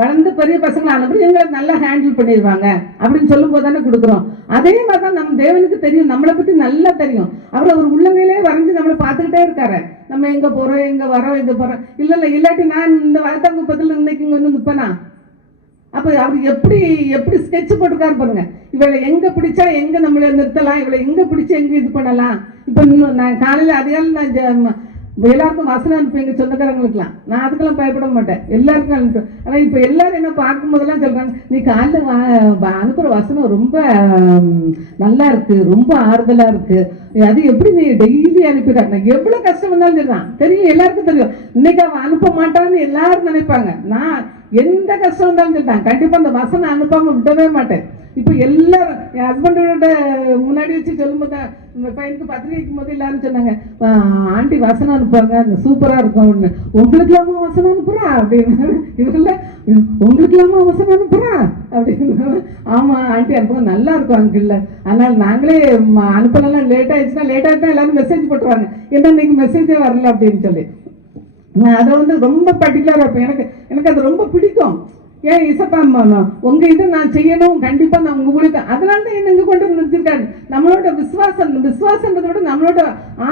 வளர்ந்து பெரிய பசங்களை அனுப்பி எங்களை நல்லா ஹேண்டில் பண்ணிடுவாங்க அப்படின்னு சொல்லும் போது தானே கொடுக்குறோம். அதே மாதிரி தான் நம்ம தேவனுக்கு தெரியும், நம்மளை பத்தி நல்லா தெரியும். அவர் ஒரு உள்ளங்கையிலே வரைஞ்சு நம்மளை பார்த்துக்கிட்டே இருக்காரு. நம்ம எங்க போறோம், எங்க வரோம், எங்க போறோம். இல்ல இல்லாட்டி நான் இந்த வரத்தங்குப்பத்தில் இன்னைக்கு இங்க வந்து நிற்பேனா? அப்ப அவர் எப்படி ஸ்கெட்ச் போட்டுருக்காரு பாருங்க. இவளை எங்க பிடிச்சா எங்க நம்மள நிறுத்தலாம், இவளை எங்க பிடிச்சா எங்க இது பண்ணலாம். இப்ப நான் காலையில அதிகாலை நான் எல்லாருக்கும் வசனம் அனுப்பி எங்க சொந்தக்காரங்களுக்குலாம், நான் அதுக்கெல்லாம் பயப்பட மாட்டேன், எல்லாருக்கும் அனுப்புவேன். ஆனா இப்ப எல்லாரும் என்ன பார்க்கும் போதெல்லாம் சொல்றாங்க, நீ காலைல அனுப்புற வசனம் ரொம்ப நல்லா இருக்கு, ரொம்ப ஆறுதலா இருக்கு, அது எப்படி நீ டெய்லி அனுப்பிடுறாங்க. எவ்வளவு கஷ்டம் வந்தாலும் சரிதான் தெரியும், எல்லாருக்கும் தெரியும். இன்னைக்கு அவன் அனுப்ப மாட்டான்னு எல்லாரும் நினைப்பாங்க. நான் எந்த கஷ்டம் வந்தாலும் சொல்லிட்டான், கண்டிப்பா அந்த வசனம் அனுப்பாம விடவே மாட்டேன். இப்போ எல்லாரும் என் ஹஸ்பண்டோட முன்னாடி வச்சு சொல்லும்போது, இந்த பையனுக்கு பத்திரிகைக்கும் போது எல்லாரும் சொன்னாங்க, ஆண்டி வசனம் அனுப்புவாங்க, அந்த சூப்பரா இருக்கும் அப்படின்னு. உங்களுக்கு இல்லாம வசனம் அனுப்புறா அப்படின்னு. இதுல உங்களுக்கு இல்லாம வசனம் அனுப்புறா அப்படின்னு. ஆமா ஆண்டி அனுப்புவோம், நல்லா இருக்கும் அங்கிள், அதனால நாங்களே அனுப்பலாம். லேட் ஆயிடுச்சுன்னா எல்லாரும் மெசேஜ் போட்டுருவாங்க, என்ன இன்னைக்கு மெசேஜே வரல அப்படின்னு சொல்லி. அதை வந்து ரொம்ப பர்டிகுலரா இருப்பேன். எனக்கு அது ரொம்ப பிடிக்கும். ஏன் இசப்பா உங்க இதை நான் செய்யணும், கண்டிப்பா நான் உங்க மூலியத்தை, அதனால தான் என்ன இங்க கொண்டு நிறுத்திருக்காரு. நம்மளோட விசுவாசன்றதை விட நம்மளோட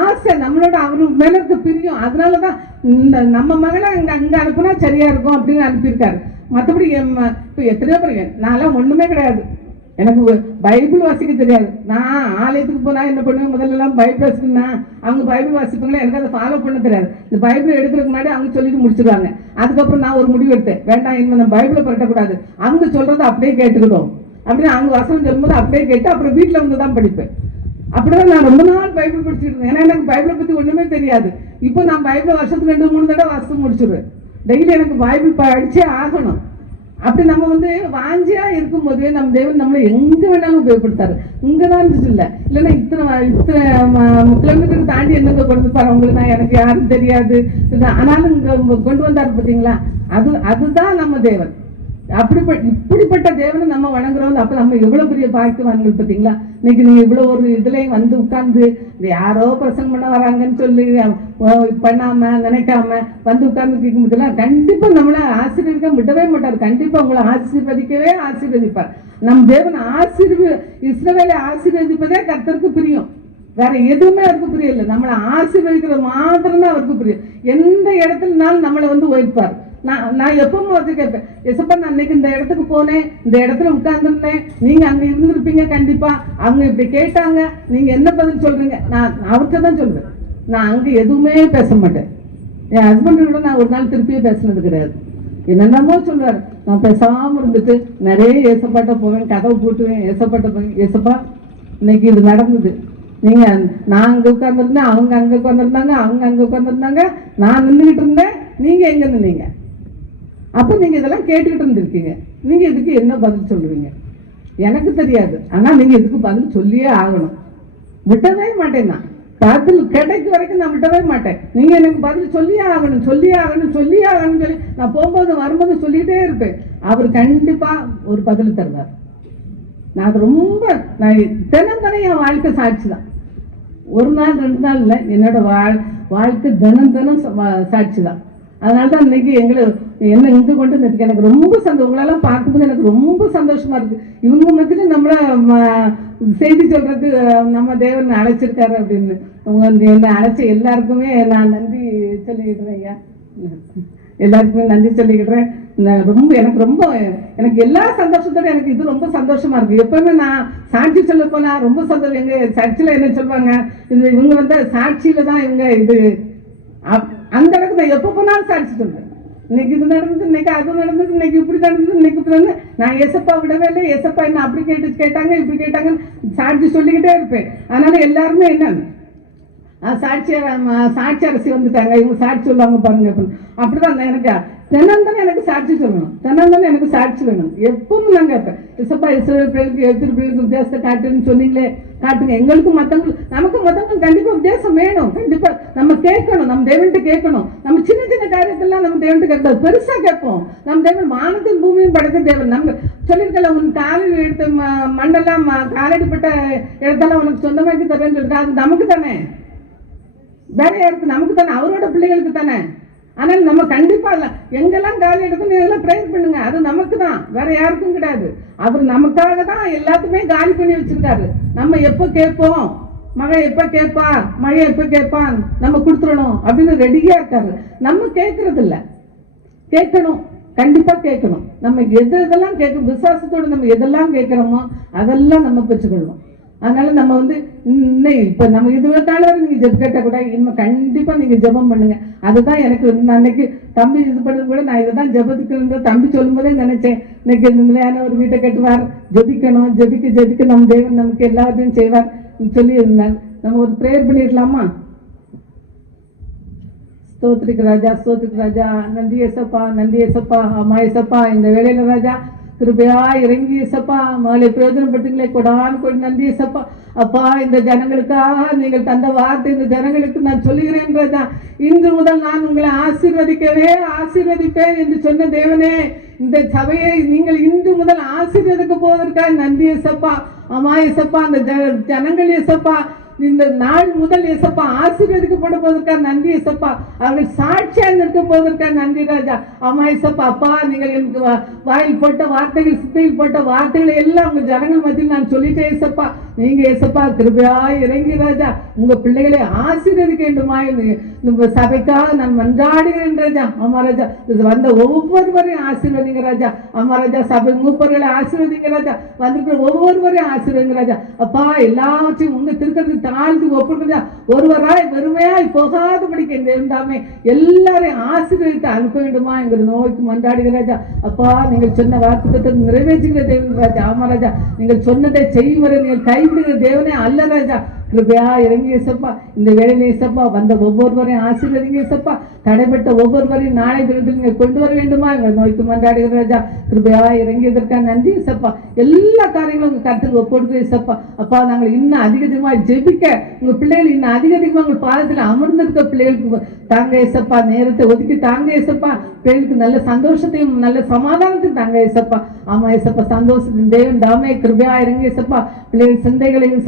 ஆசை, நம்மளோட அவரு மேல இருக்க பிரியம், அதனாலதான் இந்த நம்ம மகளை அங்க அனுப்புனா சரியா இருக்கும் அப்படின்னு அனுப்பியிருக்காரு. மற்றபடி இப்போ எத்தனையோ பேர், நான்லாம் ஒண்ணுமே கிடையாது, எனக்கு பைபிள் வாசிக்க தெரியாது. நான் ஆலயத்துக்கு போனா என்ன பண்ணுவேன், முதல்ல எல்லாம் பைபிள் வாசிக்கணும்னா அவங்க பைபிள் வாசிப்பாங்களே, எனக்கு அதை ஃபாலோ பண்ண தெரியாது. இந்த பைபிள் எடுக்கிறதுக்கு முன்னாடி அவங்க சொல்லிட்டு முடிச்சிருவாங்க. அதுக்கப்புறம் நான் ஒரு முடிவு எடுத்தேன், வேண்டாம் இனிமே நம்ம பைபிளை பரட்டக்கூடாது, அவங்க சொல்றதை அப்படியே கேட்டுக்கிட்டோம் அப்படின்னு. அவங்க வசனம் சொல்லும்போது அப்படியே கேட்டு அப்புறம் வீட்டில் வந்து தான் படிப்பேன். அப்படிதான் நான் ரொம்ப நாள் பைபிள் படிச்சுட்டு இருந்தேன். ஏன்னா எனக்கு பைபிளை பத்தி ஒண்ணுமே தெரியாது. இப்போ நான் பைபிளை வருஷத்துக்கு 2-3 தடவை வாசித்து முடிச்சிடுவேன். டெய்லி எனக்கு பைபிள் படிச்சே ஆகணும். அப்படி நம்ம வந்து வாஞ்சியா இருக்கும்போது நம்ம தேவன் நம்மளை எங்க வேணாலும் உபயோகப்படுத்தாரு. இங்கதான் இருந்துச்சு இல்லைன்னா இத்தனை கிலோமீட்டருக்கு தாண்டி என்னங்க கொண்டு பாரு, உங்களுக்கு நான் எனக்கு யாரும் தெரியாது, ஆனாலும் இங்க கொண்டு வந்தாரு பார்த்தீங்களா, அதுதான் நம்ம தேவன். இப்படிப்பட்ட தேவனை நம்ம வணங்குறோம். அப்ப நம்ம எவ்வளவு பெரிய பாக்கியவான்கள் பார்த்தீங்களா? இன்னைக்கு நீங்க இவ்வளவு ஒரு இதுலயும் வந்து உட்கார்ந்து யாரோ பிரசங்கம் பண்ண வராங்கன்னு சொல்லி பண்ணாம நினைக்காம வந்து உட்கார்ந்து கேட்கும்போதுல கண்டிப்பா நம்மள ஆசீர்வதிக்க விடவே மாட்டார். கண்டிப்பா உங்களை ஆசீர்வதிக்கவே ஆசீர்வதிப்பார். நம் தேவன் இஸ்ரவேலை ஆசீர்வதிப்பதே கர்த்தருக்கு பிரியம். வேற எதுவுமே அவருக்கு புரியல. நம்மளை ஆசீர்வதிக்கிறது மாத்திரம் தான் அவருக்கு புரியும். எந்த இடத்துலனாலும் நம்மளை வந்து உயர்ப்பார். நான் எப்பவும் வந்து கேட்பேன், எசப்பா நான் இன்னைக்கு இந்த இடத்துக்கு போனேன், இந்த இடத்துல உட்கார்ந்துருந்தேன், நீங்க அங்க இருந்திருப்பீங்க கண்டிப்பா, அவங்க இப்படி கேட்டாங்க, நீங்க என்ன பதில் சொல்றீங்க? நான் அவர்கிட்ட தான் சொல்றேன். நான் அங்க எதுவுமே பேச மாட்டேன். என் ஹஸ்பண்டோட நான் ஒரு நாள் திருப்பியே பேசினது கிடையாது. என்னென்னமோ சொல்றாரு, நான் பேசாம இருந்துட்டு நிறைய ஏசப்பாட்ட போவேன், கதவை போட்டுவேன், ஏசப்பாட்ட போவேன். ஏசப்பா இன்னைக்கு இது நடந்தது, நீங்க நான் அங்க உட்கார்ந்துருந்தேன், அவங்க அங்க உட்கார்ந்துருந்தாங்க, அவங்க அங்க உட்கார்ந்துருந்தாங்க, நான் நின்றுகிட்டு இருந்தேன், நீங்க எங்க நின்னீங்க? அப்ப நீங்க இதெல்லாம் கேட்டுக்கிட்டு இருந்திருக்கீங்க, நீங்க இதுக்கு என்ன பதில் சொல்லுவீங்க? எனக்கு தெரியாது, ஆனா நீங்க இதுக்கு பதில் சொல்லியே ஆகணும். விட்டவே மாட்டேன். நான் பதில் கிடைக்கும் வரைக்கும் நான் விட்டவே மாட்டேன். நீங்க எனக்கு பதில் சொல்லியே ஆகணும், சொல்லியே ஆகணும், சொல்லியே ஆகணும்னு சொல்லி நான் போகும்போது வரும்போது சொல்லிக்கிட்டே இருப்பேன். அவர் கண்டிப்பா ஒரு பதில் தருவார். நான் அது ரொம்ப தினம் என் வாழ்க்கை சாட்சி தான். ஒரு நாள் 2 நாள் இல்லை, என்னோட வாழ்க்கை தினம் சாட்சி தான். அதனால தான் இன்னைக்கு என்ன இங்கு கொண்டு வந்துருக்கு. எனக்கு ரொம்ப சந்தோஷம். உங்களெல்லாம் பார்க்கும்போது எனக்கு ரொம்ப சந்தோஷமா இருக்கு. இவங்க மத்தியில நம்மள செய்தி சொல்றதுக்கு நம்ம தேவன் அழைச்சிருக்காரு அப்படின்னு. உங்க என்ன அழைச்ச எல்லாருக்குமே நான் நன்றி சொல்லிக்கிடுறேன் ஐயா. எல்லாருக்குமே நன்றி சொல்லிக்கிடுறேன். எனக்கு எல்லா சந்தோஷத்தோட எனக்கு இது ரொம்ப சந்தோஷமா இருக்கு. எப்பவுமே நான் சாட்சி சொல்ல போனா ரொம்ப சந்தோஷம். எங்க சர்ச்சில் என்ன சொல்லுவாங்க, இது இவங்க வந்து சாட்சியில தான் இவங்க இது அந்த அளவுக்கு நான் எப்போ போனாலும் சாட்சி சொல்றேன். இன்னைக்கு இது நடந்தது, இன்னைக்கு அது நடந்தது, இன்னைக்கு இப்படி நடந்தது, இன்னைக்கு இப்படி வந்து நான் ஏசப்பா விடவே இல்லை, ஏசப்பா என்ன அப்படி கேட்டாங்க இப்படி கேட்டாங்கன்னு சாட்சி சொல்லிக்கிட்டே இருப்பேன். அதனால எல்லாருமே என்ன சாட்சி அரசி வந்துட்டாங்க, இவங்க சாட்சி சொல்லுவாங்க பாருங்க அப்படின்னு. அப்படிதான் எனக்கு தினந்தனம் எனக்கு சாட்சி சொல்லணும், தினந்தனம் எனக்கு சாட்சி வேணும். எப்பவும் நான் கேட்பேன், இசப்பா இஸ்ரவேல் பிள்ளைகளுக்கு எதிர் பிள்ளைகளுக்கு வித்தியாசத்தை காட்டுன்னு சொன்னீங்களே, காட்டுங்க. எங்களுக்கும் மற்றவங்களுக்கு கண்டிப்பா வித்தியாசம் வேணும். கண்டிப்பா நம்ம கேட்கணும், நம்ம தேவன்கிட்ட கேட்கணும். நம்ம சின்ன காரியத்தெல்லாம் நம்ம தேவன்கிட்ட கேட்கணும், பெருசா கேட்போம். நம்ம தேவன் வானத்தின் பூமியும் படைத்த தேவன். நம்ம சொல்லியிருக்கல, உன் காலில் எடுத்த மண்ணெல்லாம் காலடிப்பட்ட இடத்தெல்லாம் உனக்கு சொந்தமாக்கி தரேன்னு சொல்லிட்டு, அது நமக்கு தானே, வேற யாருக்கு? நமக்கு தானே, அவரோட பிள்ளைகளுக்கு தானே. ஆனால் நம்ம கண்டிப்பா இல்ல, எங்கெல்லாம் காலி எடுக்கணும் எல்லாம் ப்ரேயர் பண்ணுங்க, அது நமக்கு தான், வேற யாருக்கும் கிடையாது. அவர் நமக்காக தான் எல்லாத்துக்குமே காலி பண்ணி வச்சிருக்காரு. நம்ம எப்ப கேட்போம், மழை எப்ப கேட்பா, மழை எப்ப கேட்பான், நம்ம கொடுத்துடணும் அப்படின்னு ரெடியா இருக்காரு. நம்ம கேட்கறது இல்ல, கேட்கணும், கண்டிப்பா கேட்கணும். நம்ம எதெல்லாம் கேட்க விசுவாசத்தோடு நம்ம எதெல்லாம் கேட்கிறோமோ அதெல்லாம் நம்ம பெற்றுக்கொள்வோம். அதனால நம்ம வந்து இப்ப நம்ம இதுவே காலம் நீங்க ஜெபம் கேட்ட கூட இனிமே கண்டிப்பா நீங்க ஜெபம் பண்ணுங்க. அதுதான் எனக்கு அன்னைக்கு தம்பி இது பண்ணது கூட நான் இதுதான் ஜெபத்துக்கு தம்பி சொல்லும் போதே நினைச்சேன், இன்னைக்கு நிலையான ஒரு வீட்டை கட்டுவார், ஜெபிக்கணும், ஜெபிக்க நம்ம தேவன் நமக்கு எல்லாத்தையும் செய்வார் சொல்லி இருந்தாங்க. நம்ம ஒரு ப்ரேயர் பண்ணிடலாமா? ஸ்தோத்திரிக்கு ராஜா, நன்றி ஏசப்பா, நன்றி ஏசப்பா, அம்மா ஏசப்பா, இந்த வேலையில ராஜா கிருபையா இறங்கி ஏசப்பா மகளை பிரயோஜனப்படுத்துங்களே, கொடான் நன்றி ஏசப்பா. அப்பா, இந்த ஜனங்களுக்காக நீங்கள் தந்த வார்த்தை இந்த ஜனங்களுக்கு நான் சொல்லுகிறேன் ராஜா. இன்று முதல் நான் உங்களை ஆசீர்வதிப்பேன் என்று சொன்ன தேவனே, இந்த சபையை நீங்கள் இன்று முதல் ஆசீர்வதிக்க போவதற்காக நன்றி ஏசப்பா. அம்மா ஏசப்பா, அந்த ஜனங்கள் ஏசப்பா இந்த நாள் முதல் ஏசப்பா ஆசீர்வதிக்கப்பட போவதற்காக நன்றி ஏசப்பா. அவர்கள் சாட்சியா நிற்க போவதற்காக நன்றி ராஜா. அம்மா ஏசப்பா, அப்பா நீங்கள் எனக்கு வாயில் போட்ட வார்த்தைகள், சித்தையில் போட்ட வார்த்தைகளை எல்லாம் உங்க ஜனங்கள் மத்தியில் நான் சொல்லிட்டேன் ஏசப்பா. நீங்க ஏசப்பா கிருபையா இறங்கி ராஜா உங்க பிள்ளைகளை ஆசீர்வதிக்க வேண்டுமா உங்க சபைக்காக நான் மன்றாடுகிறேன் ராஜா. அம்மா ராஜா, இது வந்த ஒவ்வொருவரையும் ஆசீர்வதிங்க ராஜா. அம்மா ராஜா, சபை மூப்பர்களை ஆசீர்வதிங்க ராஜா, வந்திருக்கிற ஒவ்வொருவரையும் ஆசீர்வதிங்க ராஜா. அப்பா, எல்லாவற்றையும் உங்க திருக்கத்தை தாழ்த்து ஒப்புக்கொண்டா ஒருவராய் வெறுமையாய் போகாதபடிக்கு இருந்தாமே எல்லாரையும் ஆசீர்வதித்து அனுப்ப வேண்டுமா என்கிற நோய்க்கு மன்றாடுகிற ராஜா. அப்பா, நீங்கள் சொன்ன வாக்குத்தத்தை நிறைவேற்றுகிற தேவன் ராஜா. ஆமா ராஜா, நீங்கள் சொன்னதை செய்யும் வரை நீங்கள் கைவிடுகிற தேவனே அல்ல ராஜா. கிருபையா இறங்கி ஏசப்பா இந்த வேலையில ஏசப்பா வந்த ஒவ்வொருவரையும் ஆசீர்வதிங்க ஏசப்பா. தடைப்பட்ட ஒவ்வொருவரையும் நாளை தினத்தில் நீங்கள் கொண்டு வர வேண்டுமா எங்கள் நோய்க்கு மன்றாடுகிற ராஜா. கிருபையா இறங்கியதற்காக நன்றி ஏசப்பா. எல்லா காரியங்களும் உங்க கருத்துக்கு ஒப்படுது ஏசப்பா. அப்பா நாங்கள் இன்னும் அதிகமாக ஜெபிக்க உங்க பிள்ளைகள் இன்னும் அதிகமாக உங்கள் பாதத்தில் அமர்ந்திருக்க பிள்ளைகளுக்கு தாங்க ஏசப்பா. நேரத்தை ஒதுக்கி தாங்க ஏசப்பா. பிள்ளைகளுக்கு நல்ல சந்தோஷத்தையும் நல்ல சமாதானத்தையும் தாங்க ஏசப்பா. ஆமா ஏசப்பா, சந்தோஷத்தின் தேவன் தாமே கிருபையா இறங்கி ஏசப்பா. பிள்ளைகள் சிந்தைகளில்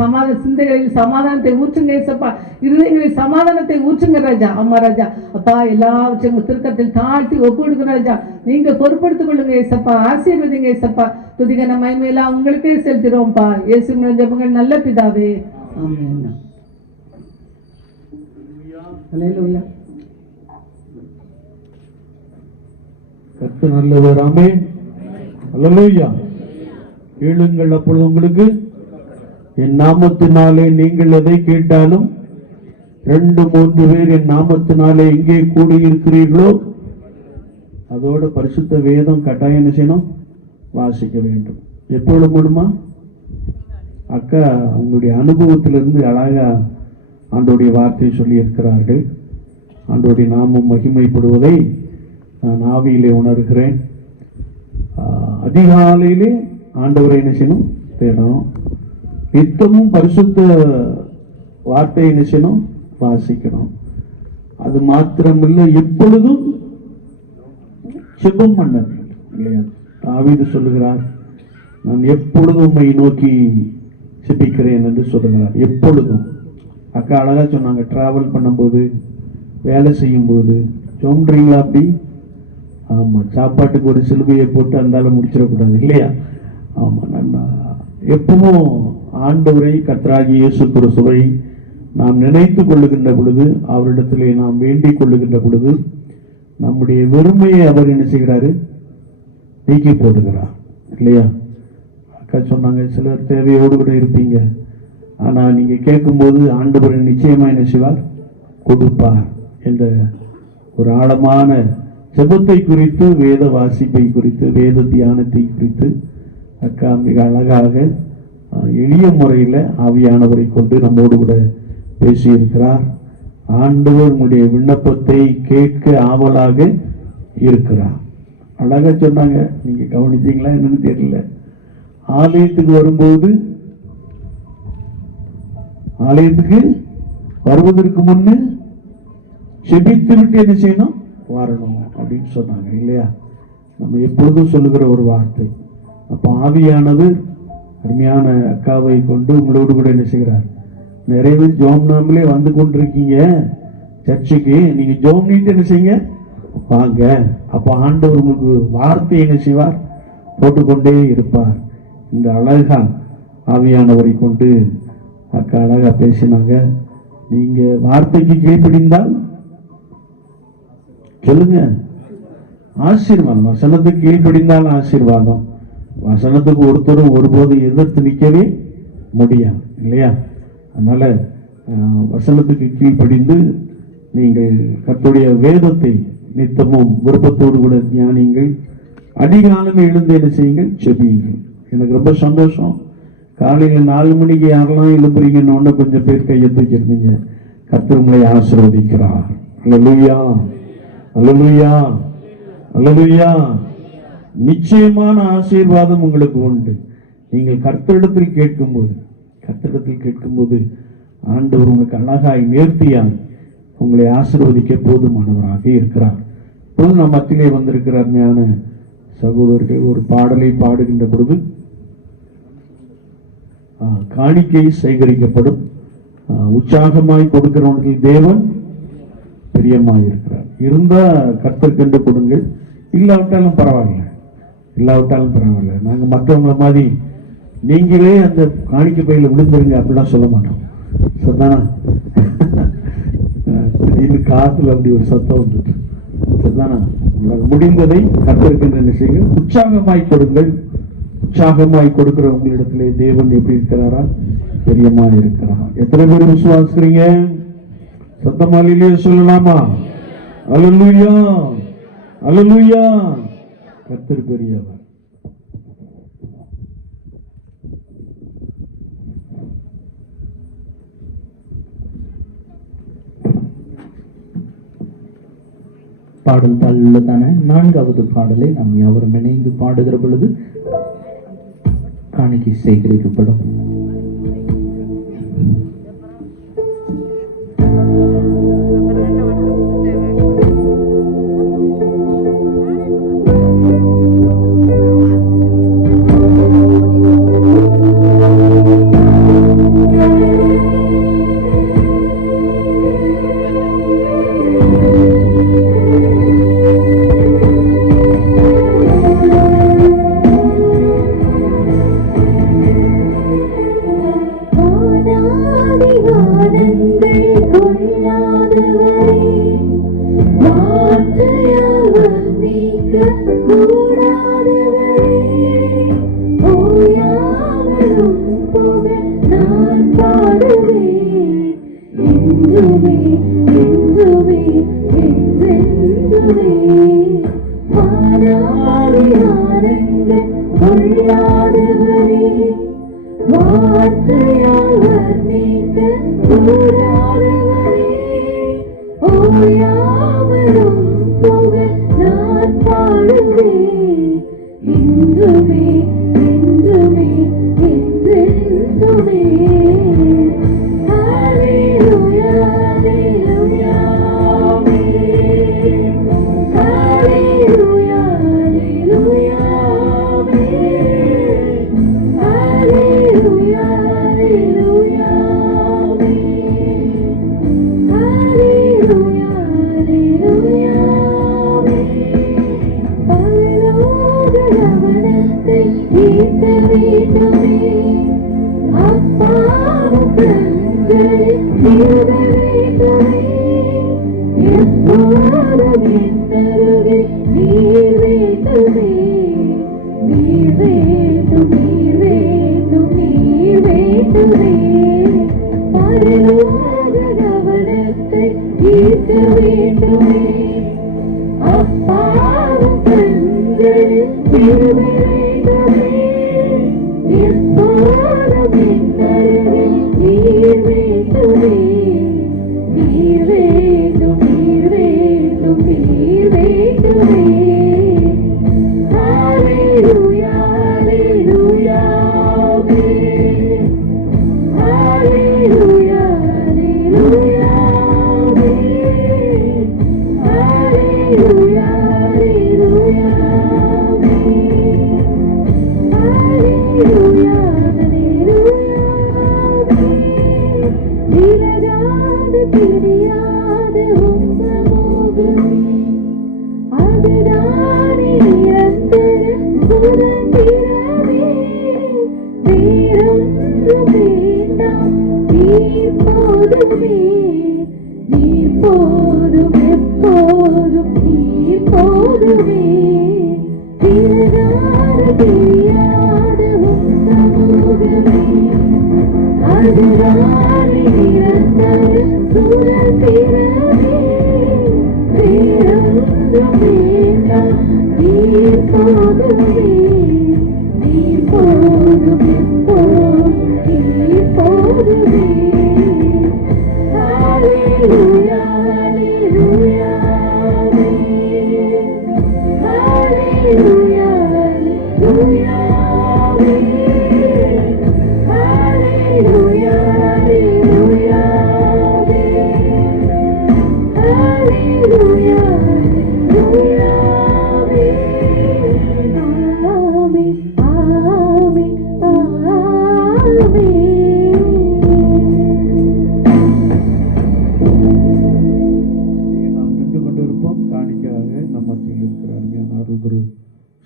சமாதானத்தை ஊற்றுங்க ஏசப்பா. இருதயங்களில் சமாதானத்தை ஊற்றுங்க ராஜா. ஆமா ராஜா. அப்பா எல்லாவற்றையும் திருக்கத்தில் தாழ்த்தி ஒப்புடுங்க ராஜா. நீங்க பொறுப்படுத்திக் கொள்ளுங்க ஏசப்பா. ஆசீர்வதிங்க ஏசப்பா. துதிகன மகிமையெல்லாம் உங்களுக்கே செலுத்திடுவோம்ப்பா. இயேசுவின் ஜெபங்கள் நல்ல பிதாவே, ஆமென். அல்லேலூயா. கர்த்தர் நல்லவர். ஆமென். அல்லேலூயா. கேளுங்கள் அப்பொழுது உங்களுக்கு என் நாமத்தினாலே நீங்கள் எதை கேட்டாலும் 2-3 பேர் என் நாமத்தினாலே எங்கே கூடியிருக்கிறீர்களோ அதோட பரிசுத்த வேதம் கட்டாயம் என்ன செய்யணும்? வாசிக்க வேண்டும். எப்பொழுது முடியுமா? அக்கா உங்களுடைய அனுபவத்திலிருந்து அழகா ஆண்டோடைய வார்த்தையை சொல்லி இருக்கிறார்கள். ஆண்டோடைய நாமம் மகிமைப்படுவதை நான் ஆவியிலே உணர்கிறேன். அதிகாலையிலே ஆண்டவரை என்ன செய்யணும்? தேடணும். நித்தமும் பரிசுத்த வார்த்தை என்ன செய்யணும்? வாசிக்கணும். அது மாத்திரமில்லை, எப்பொழுதும் ஜெபம் பண்ண வேண்டும் இல்லையா? தாவீது சொல்லுகிறார், நான் எப்பொழுதும் உம்மை நோக்கி ஜெபிக்கிறேன் என்று சொல்லுகிறார். எப்பொழுதும். அக்கா அழகா சொன்னாங்க, டிராவல் பண்ணும்போது, வேலை செய்யும் போது சொல்றீங்களா? அப்படி ஆமா, சாப்பாட்டுக்கு ஒரு சிலுவையை போட்டு அந்தாலும் முடிச்சிடக்கூடாது இல்லையா? ஆமா, நான் எப்பவும் ஆண்டவரை கர்த்தராகிய இயேசு கிறிஸ்துவை நாம் நினைத்து கொள்ளுகின்ற பொழுது, அவரிடத்திலே நாம் வேண்டிக் கொள்ளுகின்ற பொழுது, நம்முடைய வெறுமையை அவர் என்ன செய்கிறாரு? நீக்கி போடுகிறார் இல்லையா? அக்கா சொன்னாங்க, சிலர் தேவையோடு கூட இருப்பீங்க, ஆனா நீங்க கேட்கும்போது ஆண்டவர் நிச்சயமா என்ன செய்வார்? கொடுப்பார் என்ற ஒரு ஆழமான ஜெபத்தை குறித்து, வேத வாசிப்பை குறித்து, வேத தியானத்தை குறித்து அக்கா மிக அழகாக எளிய முறையில் ஆவியானவரை கொண்டு நம்மோடு கூட பேசியிருக்கிறார். ஆண்டவர் உங்களுடைய விண்ணப்பத்தை கேட்க ஆவலாக இருக்கிறார். அழகா சொன்னாங்க. நீங்க கவனித்தீங்களா என்னன்னு தெரியல. ஆலயத்துக்கு வரும்போது, ஆலயத்துக்கு வருவதற்கு முன்னு செபித்து விட்டு என்ன செய்யணும்? வரணும் அப்படின்னு சொன்னாங்க இல்லையா? நம்ம எப்பொழுதும் சொல்லுகிற ஒரு வார்த்தை. அப்ப ஆவியானவர் அருமையான அக்காவை கொண்டு உங்களோடு கூட என்ன செய்கிறார்? நிறைய பேர் ஜோம்னாமலே வந்து கொண்டிருக்கீங்க சர்ச்சுக்கு. நீங்க ஜோம் நீட்டு என்ன செய்யுங்க? வாங்க. அப்ப ஆண்டவர் உங்களுக்கு வார்த்தை என்ன செய்வார்? போட்டுக்கொண்டே இருப்பார். இந்த அழகா ஆவியானவரை கொண்டு அக்கா அழகா பேசினாங்க. நீங்க வார்த்தைக்கு கீழ்ப்படிந்தால் சொல்லுங்க, ஆசீர்வாதம். வசனத்துக்கு கீழ்ப்படிந்தால் ஆசீர்வாதம். வசனத்துக்கு ஒருத்தரும் ஒருபோது எதிர்த்து நிற்கவே முடியாது இல்லையா? அதனால வசனத்துக்கு கீழ்ப்படிந்து நீங்கள் கர்த்தருடைய வேதத்தை நித்தமும் விருப்பத்தோடு கூட தியானிங்கள். அதிகாலமே எழுந்து என்ன செய்யுங்கள்? செபியுங்கள். எனக்கு ரொம்ப சந்தோஷம். காலையில் 4 மணிக்கு யாரெல்லாம் எழுப்புறீங்கன்னு ஒன்று கொஞ்சம் பேர் கையை தூக்கியிருந்தீங்க. கர்த்தர் உங்களை ஆசீர்வதிக்கிறார். அல்லேலூயா, அல்லேலூயா, அல்லேலூயா. நிச்சயமான ஆசீர்வாதம் உங்களுக்கு உண்டு. நீங்கள் கர்த்தரிடத்தில் கேட்கும்போது ஆண்டவர் உங்களுக்கு அழகாய் நேர்த்தியாய் உங்களை ஆசீர்வதிக்க போதுமானவராக இருக்கிறார். இப்போது நம் மத்தியிலே வந்திருக்கிற அருமையான சகோதரர்கள் ஒரு பாடலை பாடுகின்ற பொழுது காணிக்கை சேகரிக்கப்படும். உற்சாகமாய் கொடுக்கிறவனுக்கு தேவன் பிரியமாய் இருக்கிறார். இருந்தா கர்த்தர் கண்டு கொடுங்கள், இல்லாவிட்டாலும் பரவாயில்ல. நாங்க மற்றவங்கள மாதிரி நீங்களே அந்த காணிக்கை பையில விழுந்துருங்க அப்படிலாம் சொல்ல மாட்டோம். சரிதானா? இது காத்துல அப்படி ஒரு சத்தம் வந்துட்டு. சரிதானா? முடிந்ததை கர்த்தருக்கு என்ன செய்யுங்கள்? உற்சாகமாய் கொடுங்கள். உற்சாகமாய் கொடுக்கிற உங்களிடத்திலே தேவன் எப்படி இருக்கிறாரா? பிரியமாய் இருக்கிறார். எத்தனை பேர் விசுவாசிக்கிறீங்க? சத்தமாலிலே சொல்லலாமா? அல்லேலூயா, அல்லேலூயா. கர்த்தர் பெரியவர். பாடல் தாளுள்ளதான 4வது பாடலை நாம் யாவரும் இணைந்து பாடுகிற பொழுது காணிக்கை சேகரிக்கப்படும்.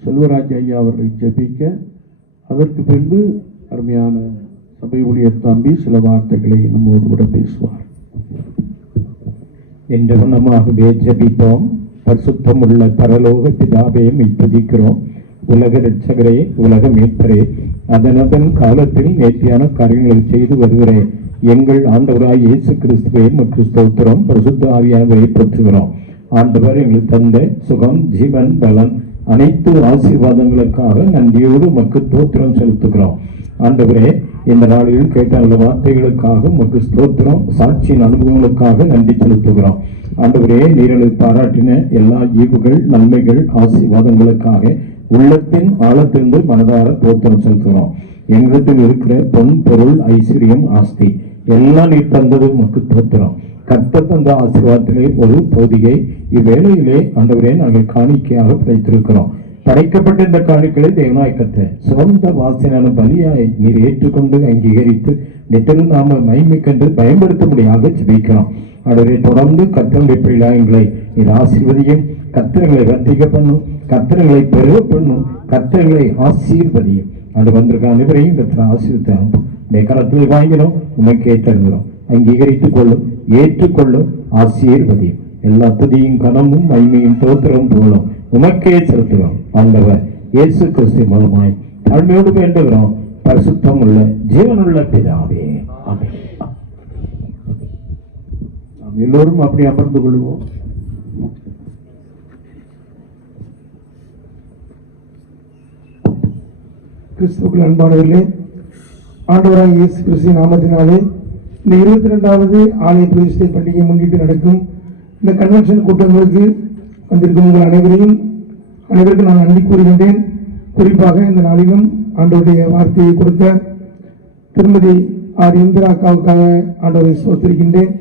செல்வராஜ் ஐயா அவர்கள் ஜெபிக்க, அதற்கு பின்பு அருமையான சபை ஊழியர் தம்பி சில வார்த்தைகளை நம்மோடு கூட பேசுவார். என்ற வண்ணமாகவே ஜெபிப்போம். பரிசுத்தமுள்ள பரலோக பிதாவே துதிக்கிறோம். உலக இரட்சகரே, உலக மீட்பரே, அதனதன் காலத்தில் நேர்த்தியான காரியங்களை செய்து வருகிற எங்கள் ஆண்டவராய் இயேசு கிறிஸ்துவே மற்றும் ஸ்தோத்திரம். பரிசுத்த ஆவியானவரை போற்றுகிறோம். ஆண்டவர் எங்களுக்கு தந்த சுகம், ஜீவன், பலன் அனைத்து ஆசீர்வாதங்களுக்காக நன்றியோடு மக்கள் தோத்திரம் செலுத்துகிறோம். ஆண்டவரே, இந்த நாளில் கேட்ட நல்ல வார்த்தைகளுக்காக உமக்கு ஸ்தோத்திரம். சாட்சியின் அனுபவங்களுக்காக நன்றி செலுத்துகிறோம். ஆண்டவரே, நீரலை பாராட்டின எல்லா ஈவுகள், நன்மைகள், ஆசீர்வாதங்களுக்காக உள்ளத்தின் ஆழத்திலிருந்து மனதார தோத்திரம் செலுத்துகிறோம். எங்களிடத்தில் இருக்கிற பொன், பொருள், ஐஸ்வர்யம், ஆஸ்தி எல்லாம் நீர் தந்தது உமக்கு தோத்திரம். கர்த்தர் தந்த ஆசீர்வாதத்திலே ஒரு பகுதியை இவ்வேளையிலே ஆண்டவரே நாங்கள் காணிக்கையாக படைத்திருக்கிறோம். படைக்கப்பட்ட இந்த காணிக்கையை தேவநாயக்கத்தை சொந்த வாசனையான பலியாய் நீர் ஏற்றுக்கொண்டு அங்கீகரித்து நித்திரு நாம மைமைக்கென்று பயன்படுத்தும்படியாக ஜெபிக்கிறோம். ஆண்டவரே, தொடர்ந்து கர்த்தருடைய பிள்ளைகளை நீர் ஆசீர்வதியும். கர்த்தர்களை வர்த்திக்க பண்ணும், கர்த்தர்களை பெருக பண்ணும், கர்த்தர்களை ஆசீர்வதியும். அது வந்திருக்க அனைவரையும் கர்த்தர் ஆசீர்வதித்து அனுப்பும். கரத்தில் வாங்கினோம், உமக்கே தருகிறோம். அங்கீகரித்துக் கொள்ளும், ஏற்றுக்கொள்ளும், ஆசீர்வதியும். எல்லா துதியும் கனமும் மைமையும் தோத்திரம் புகழும் உமக்கே செலுத்துகிறோம். ஆண்டவர் இயேசு கிறிஸ்து மூலமாய் தாழ்மையோடு வேண்டுகிறோம். பரிசுத்தம் உள்ள ஜீவனுள்ள பிதாவே, ஆமென். நாம் எல்லோரும் அப்படி அமர்ந்து கொள்வோம். கிறிஸ்துவுக்குள் அன்பானவர்களே, ஆண்டவராக இயேசு கிறிஸ்து நாமத்தினாலே இந்த 22வது ஆலய பிரதிஷ்டை பண்டிகையை முன்னிட்டு நடக்கும் இந்த கன்வென்ஷன் கூட்டங்களுக்கு வந்திருக்கும் உங்கள் அனைவருக்கும் நான் நன்றி கூறுகின்றேன். குறிப்பாக இந்த நாளிலும் ஆண்டவருடைய வார்த்தையை கொடுத்த திருமதி ஆர் இந்திரா அக்காவுக்காக ஆண்டவரை ஸ்தோத்திரிக்கின்றேன்.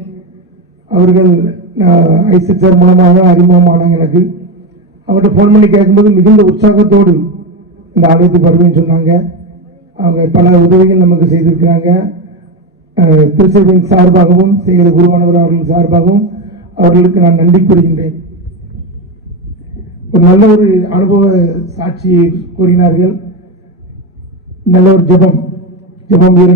அவர்கள் ஐசக் சார் மூலமாக அறிமுகமானாங்க. எனக்கு அவர்கிட்ட ஃபோன் பண்ணி கேட்கும்போது மிகுந்த உற்சாகத்தோடு இந்த ஆலயத்துக்கு வருவேன்னு சொன்னாங்க. அவங்க பல உதவிகள் நமக்கு செய்திருக்கிறாங்க. திருச்சபையின் சார்பாகவும் செய்கிற குருவானவர் அவர்கள் சார்பாகவும் அவர்களுக்கு நான் நன்றி கூறுகின்றேன். ஒரு நல்ல ஒரு அனுபவ சாட்சியை கூறினார்கள். நல்ல ஒரு ஜெபம்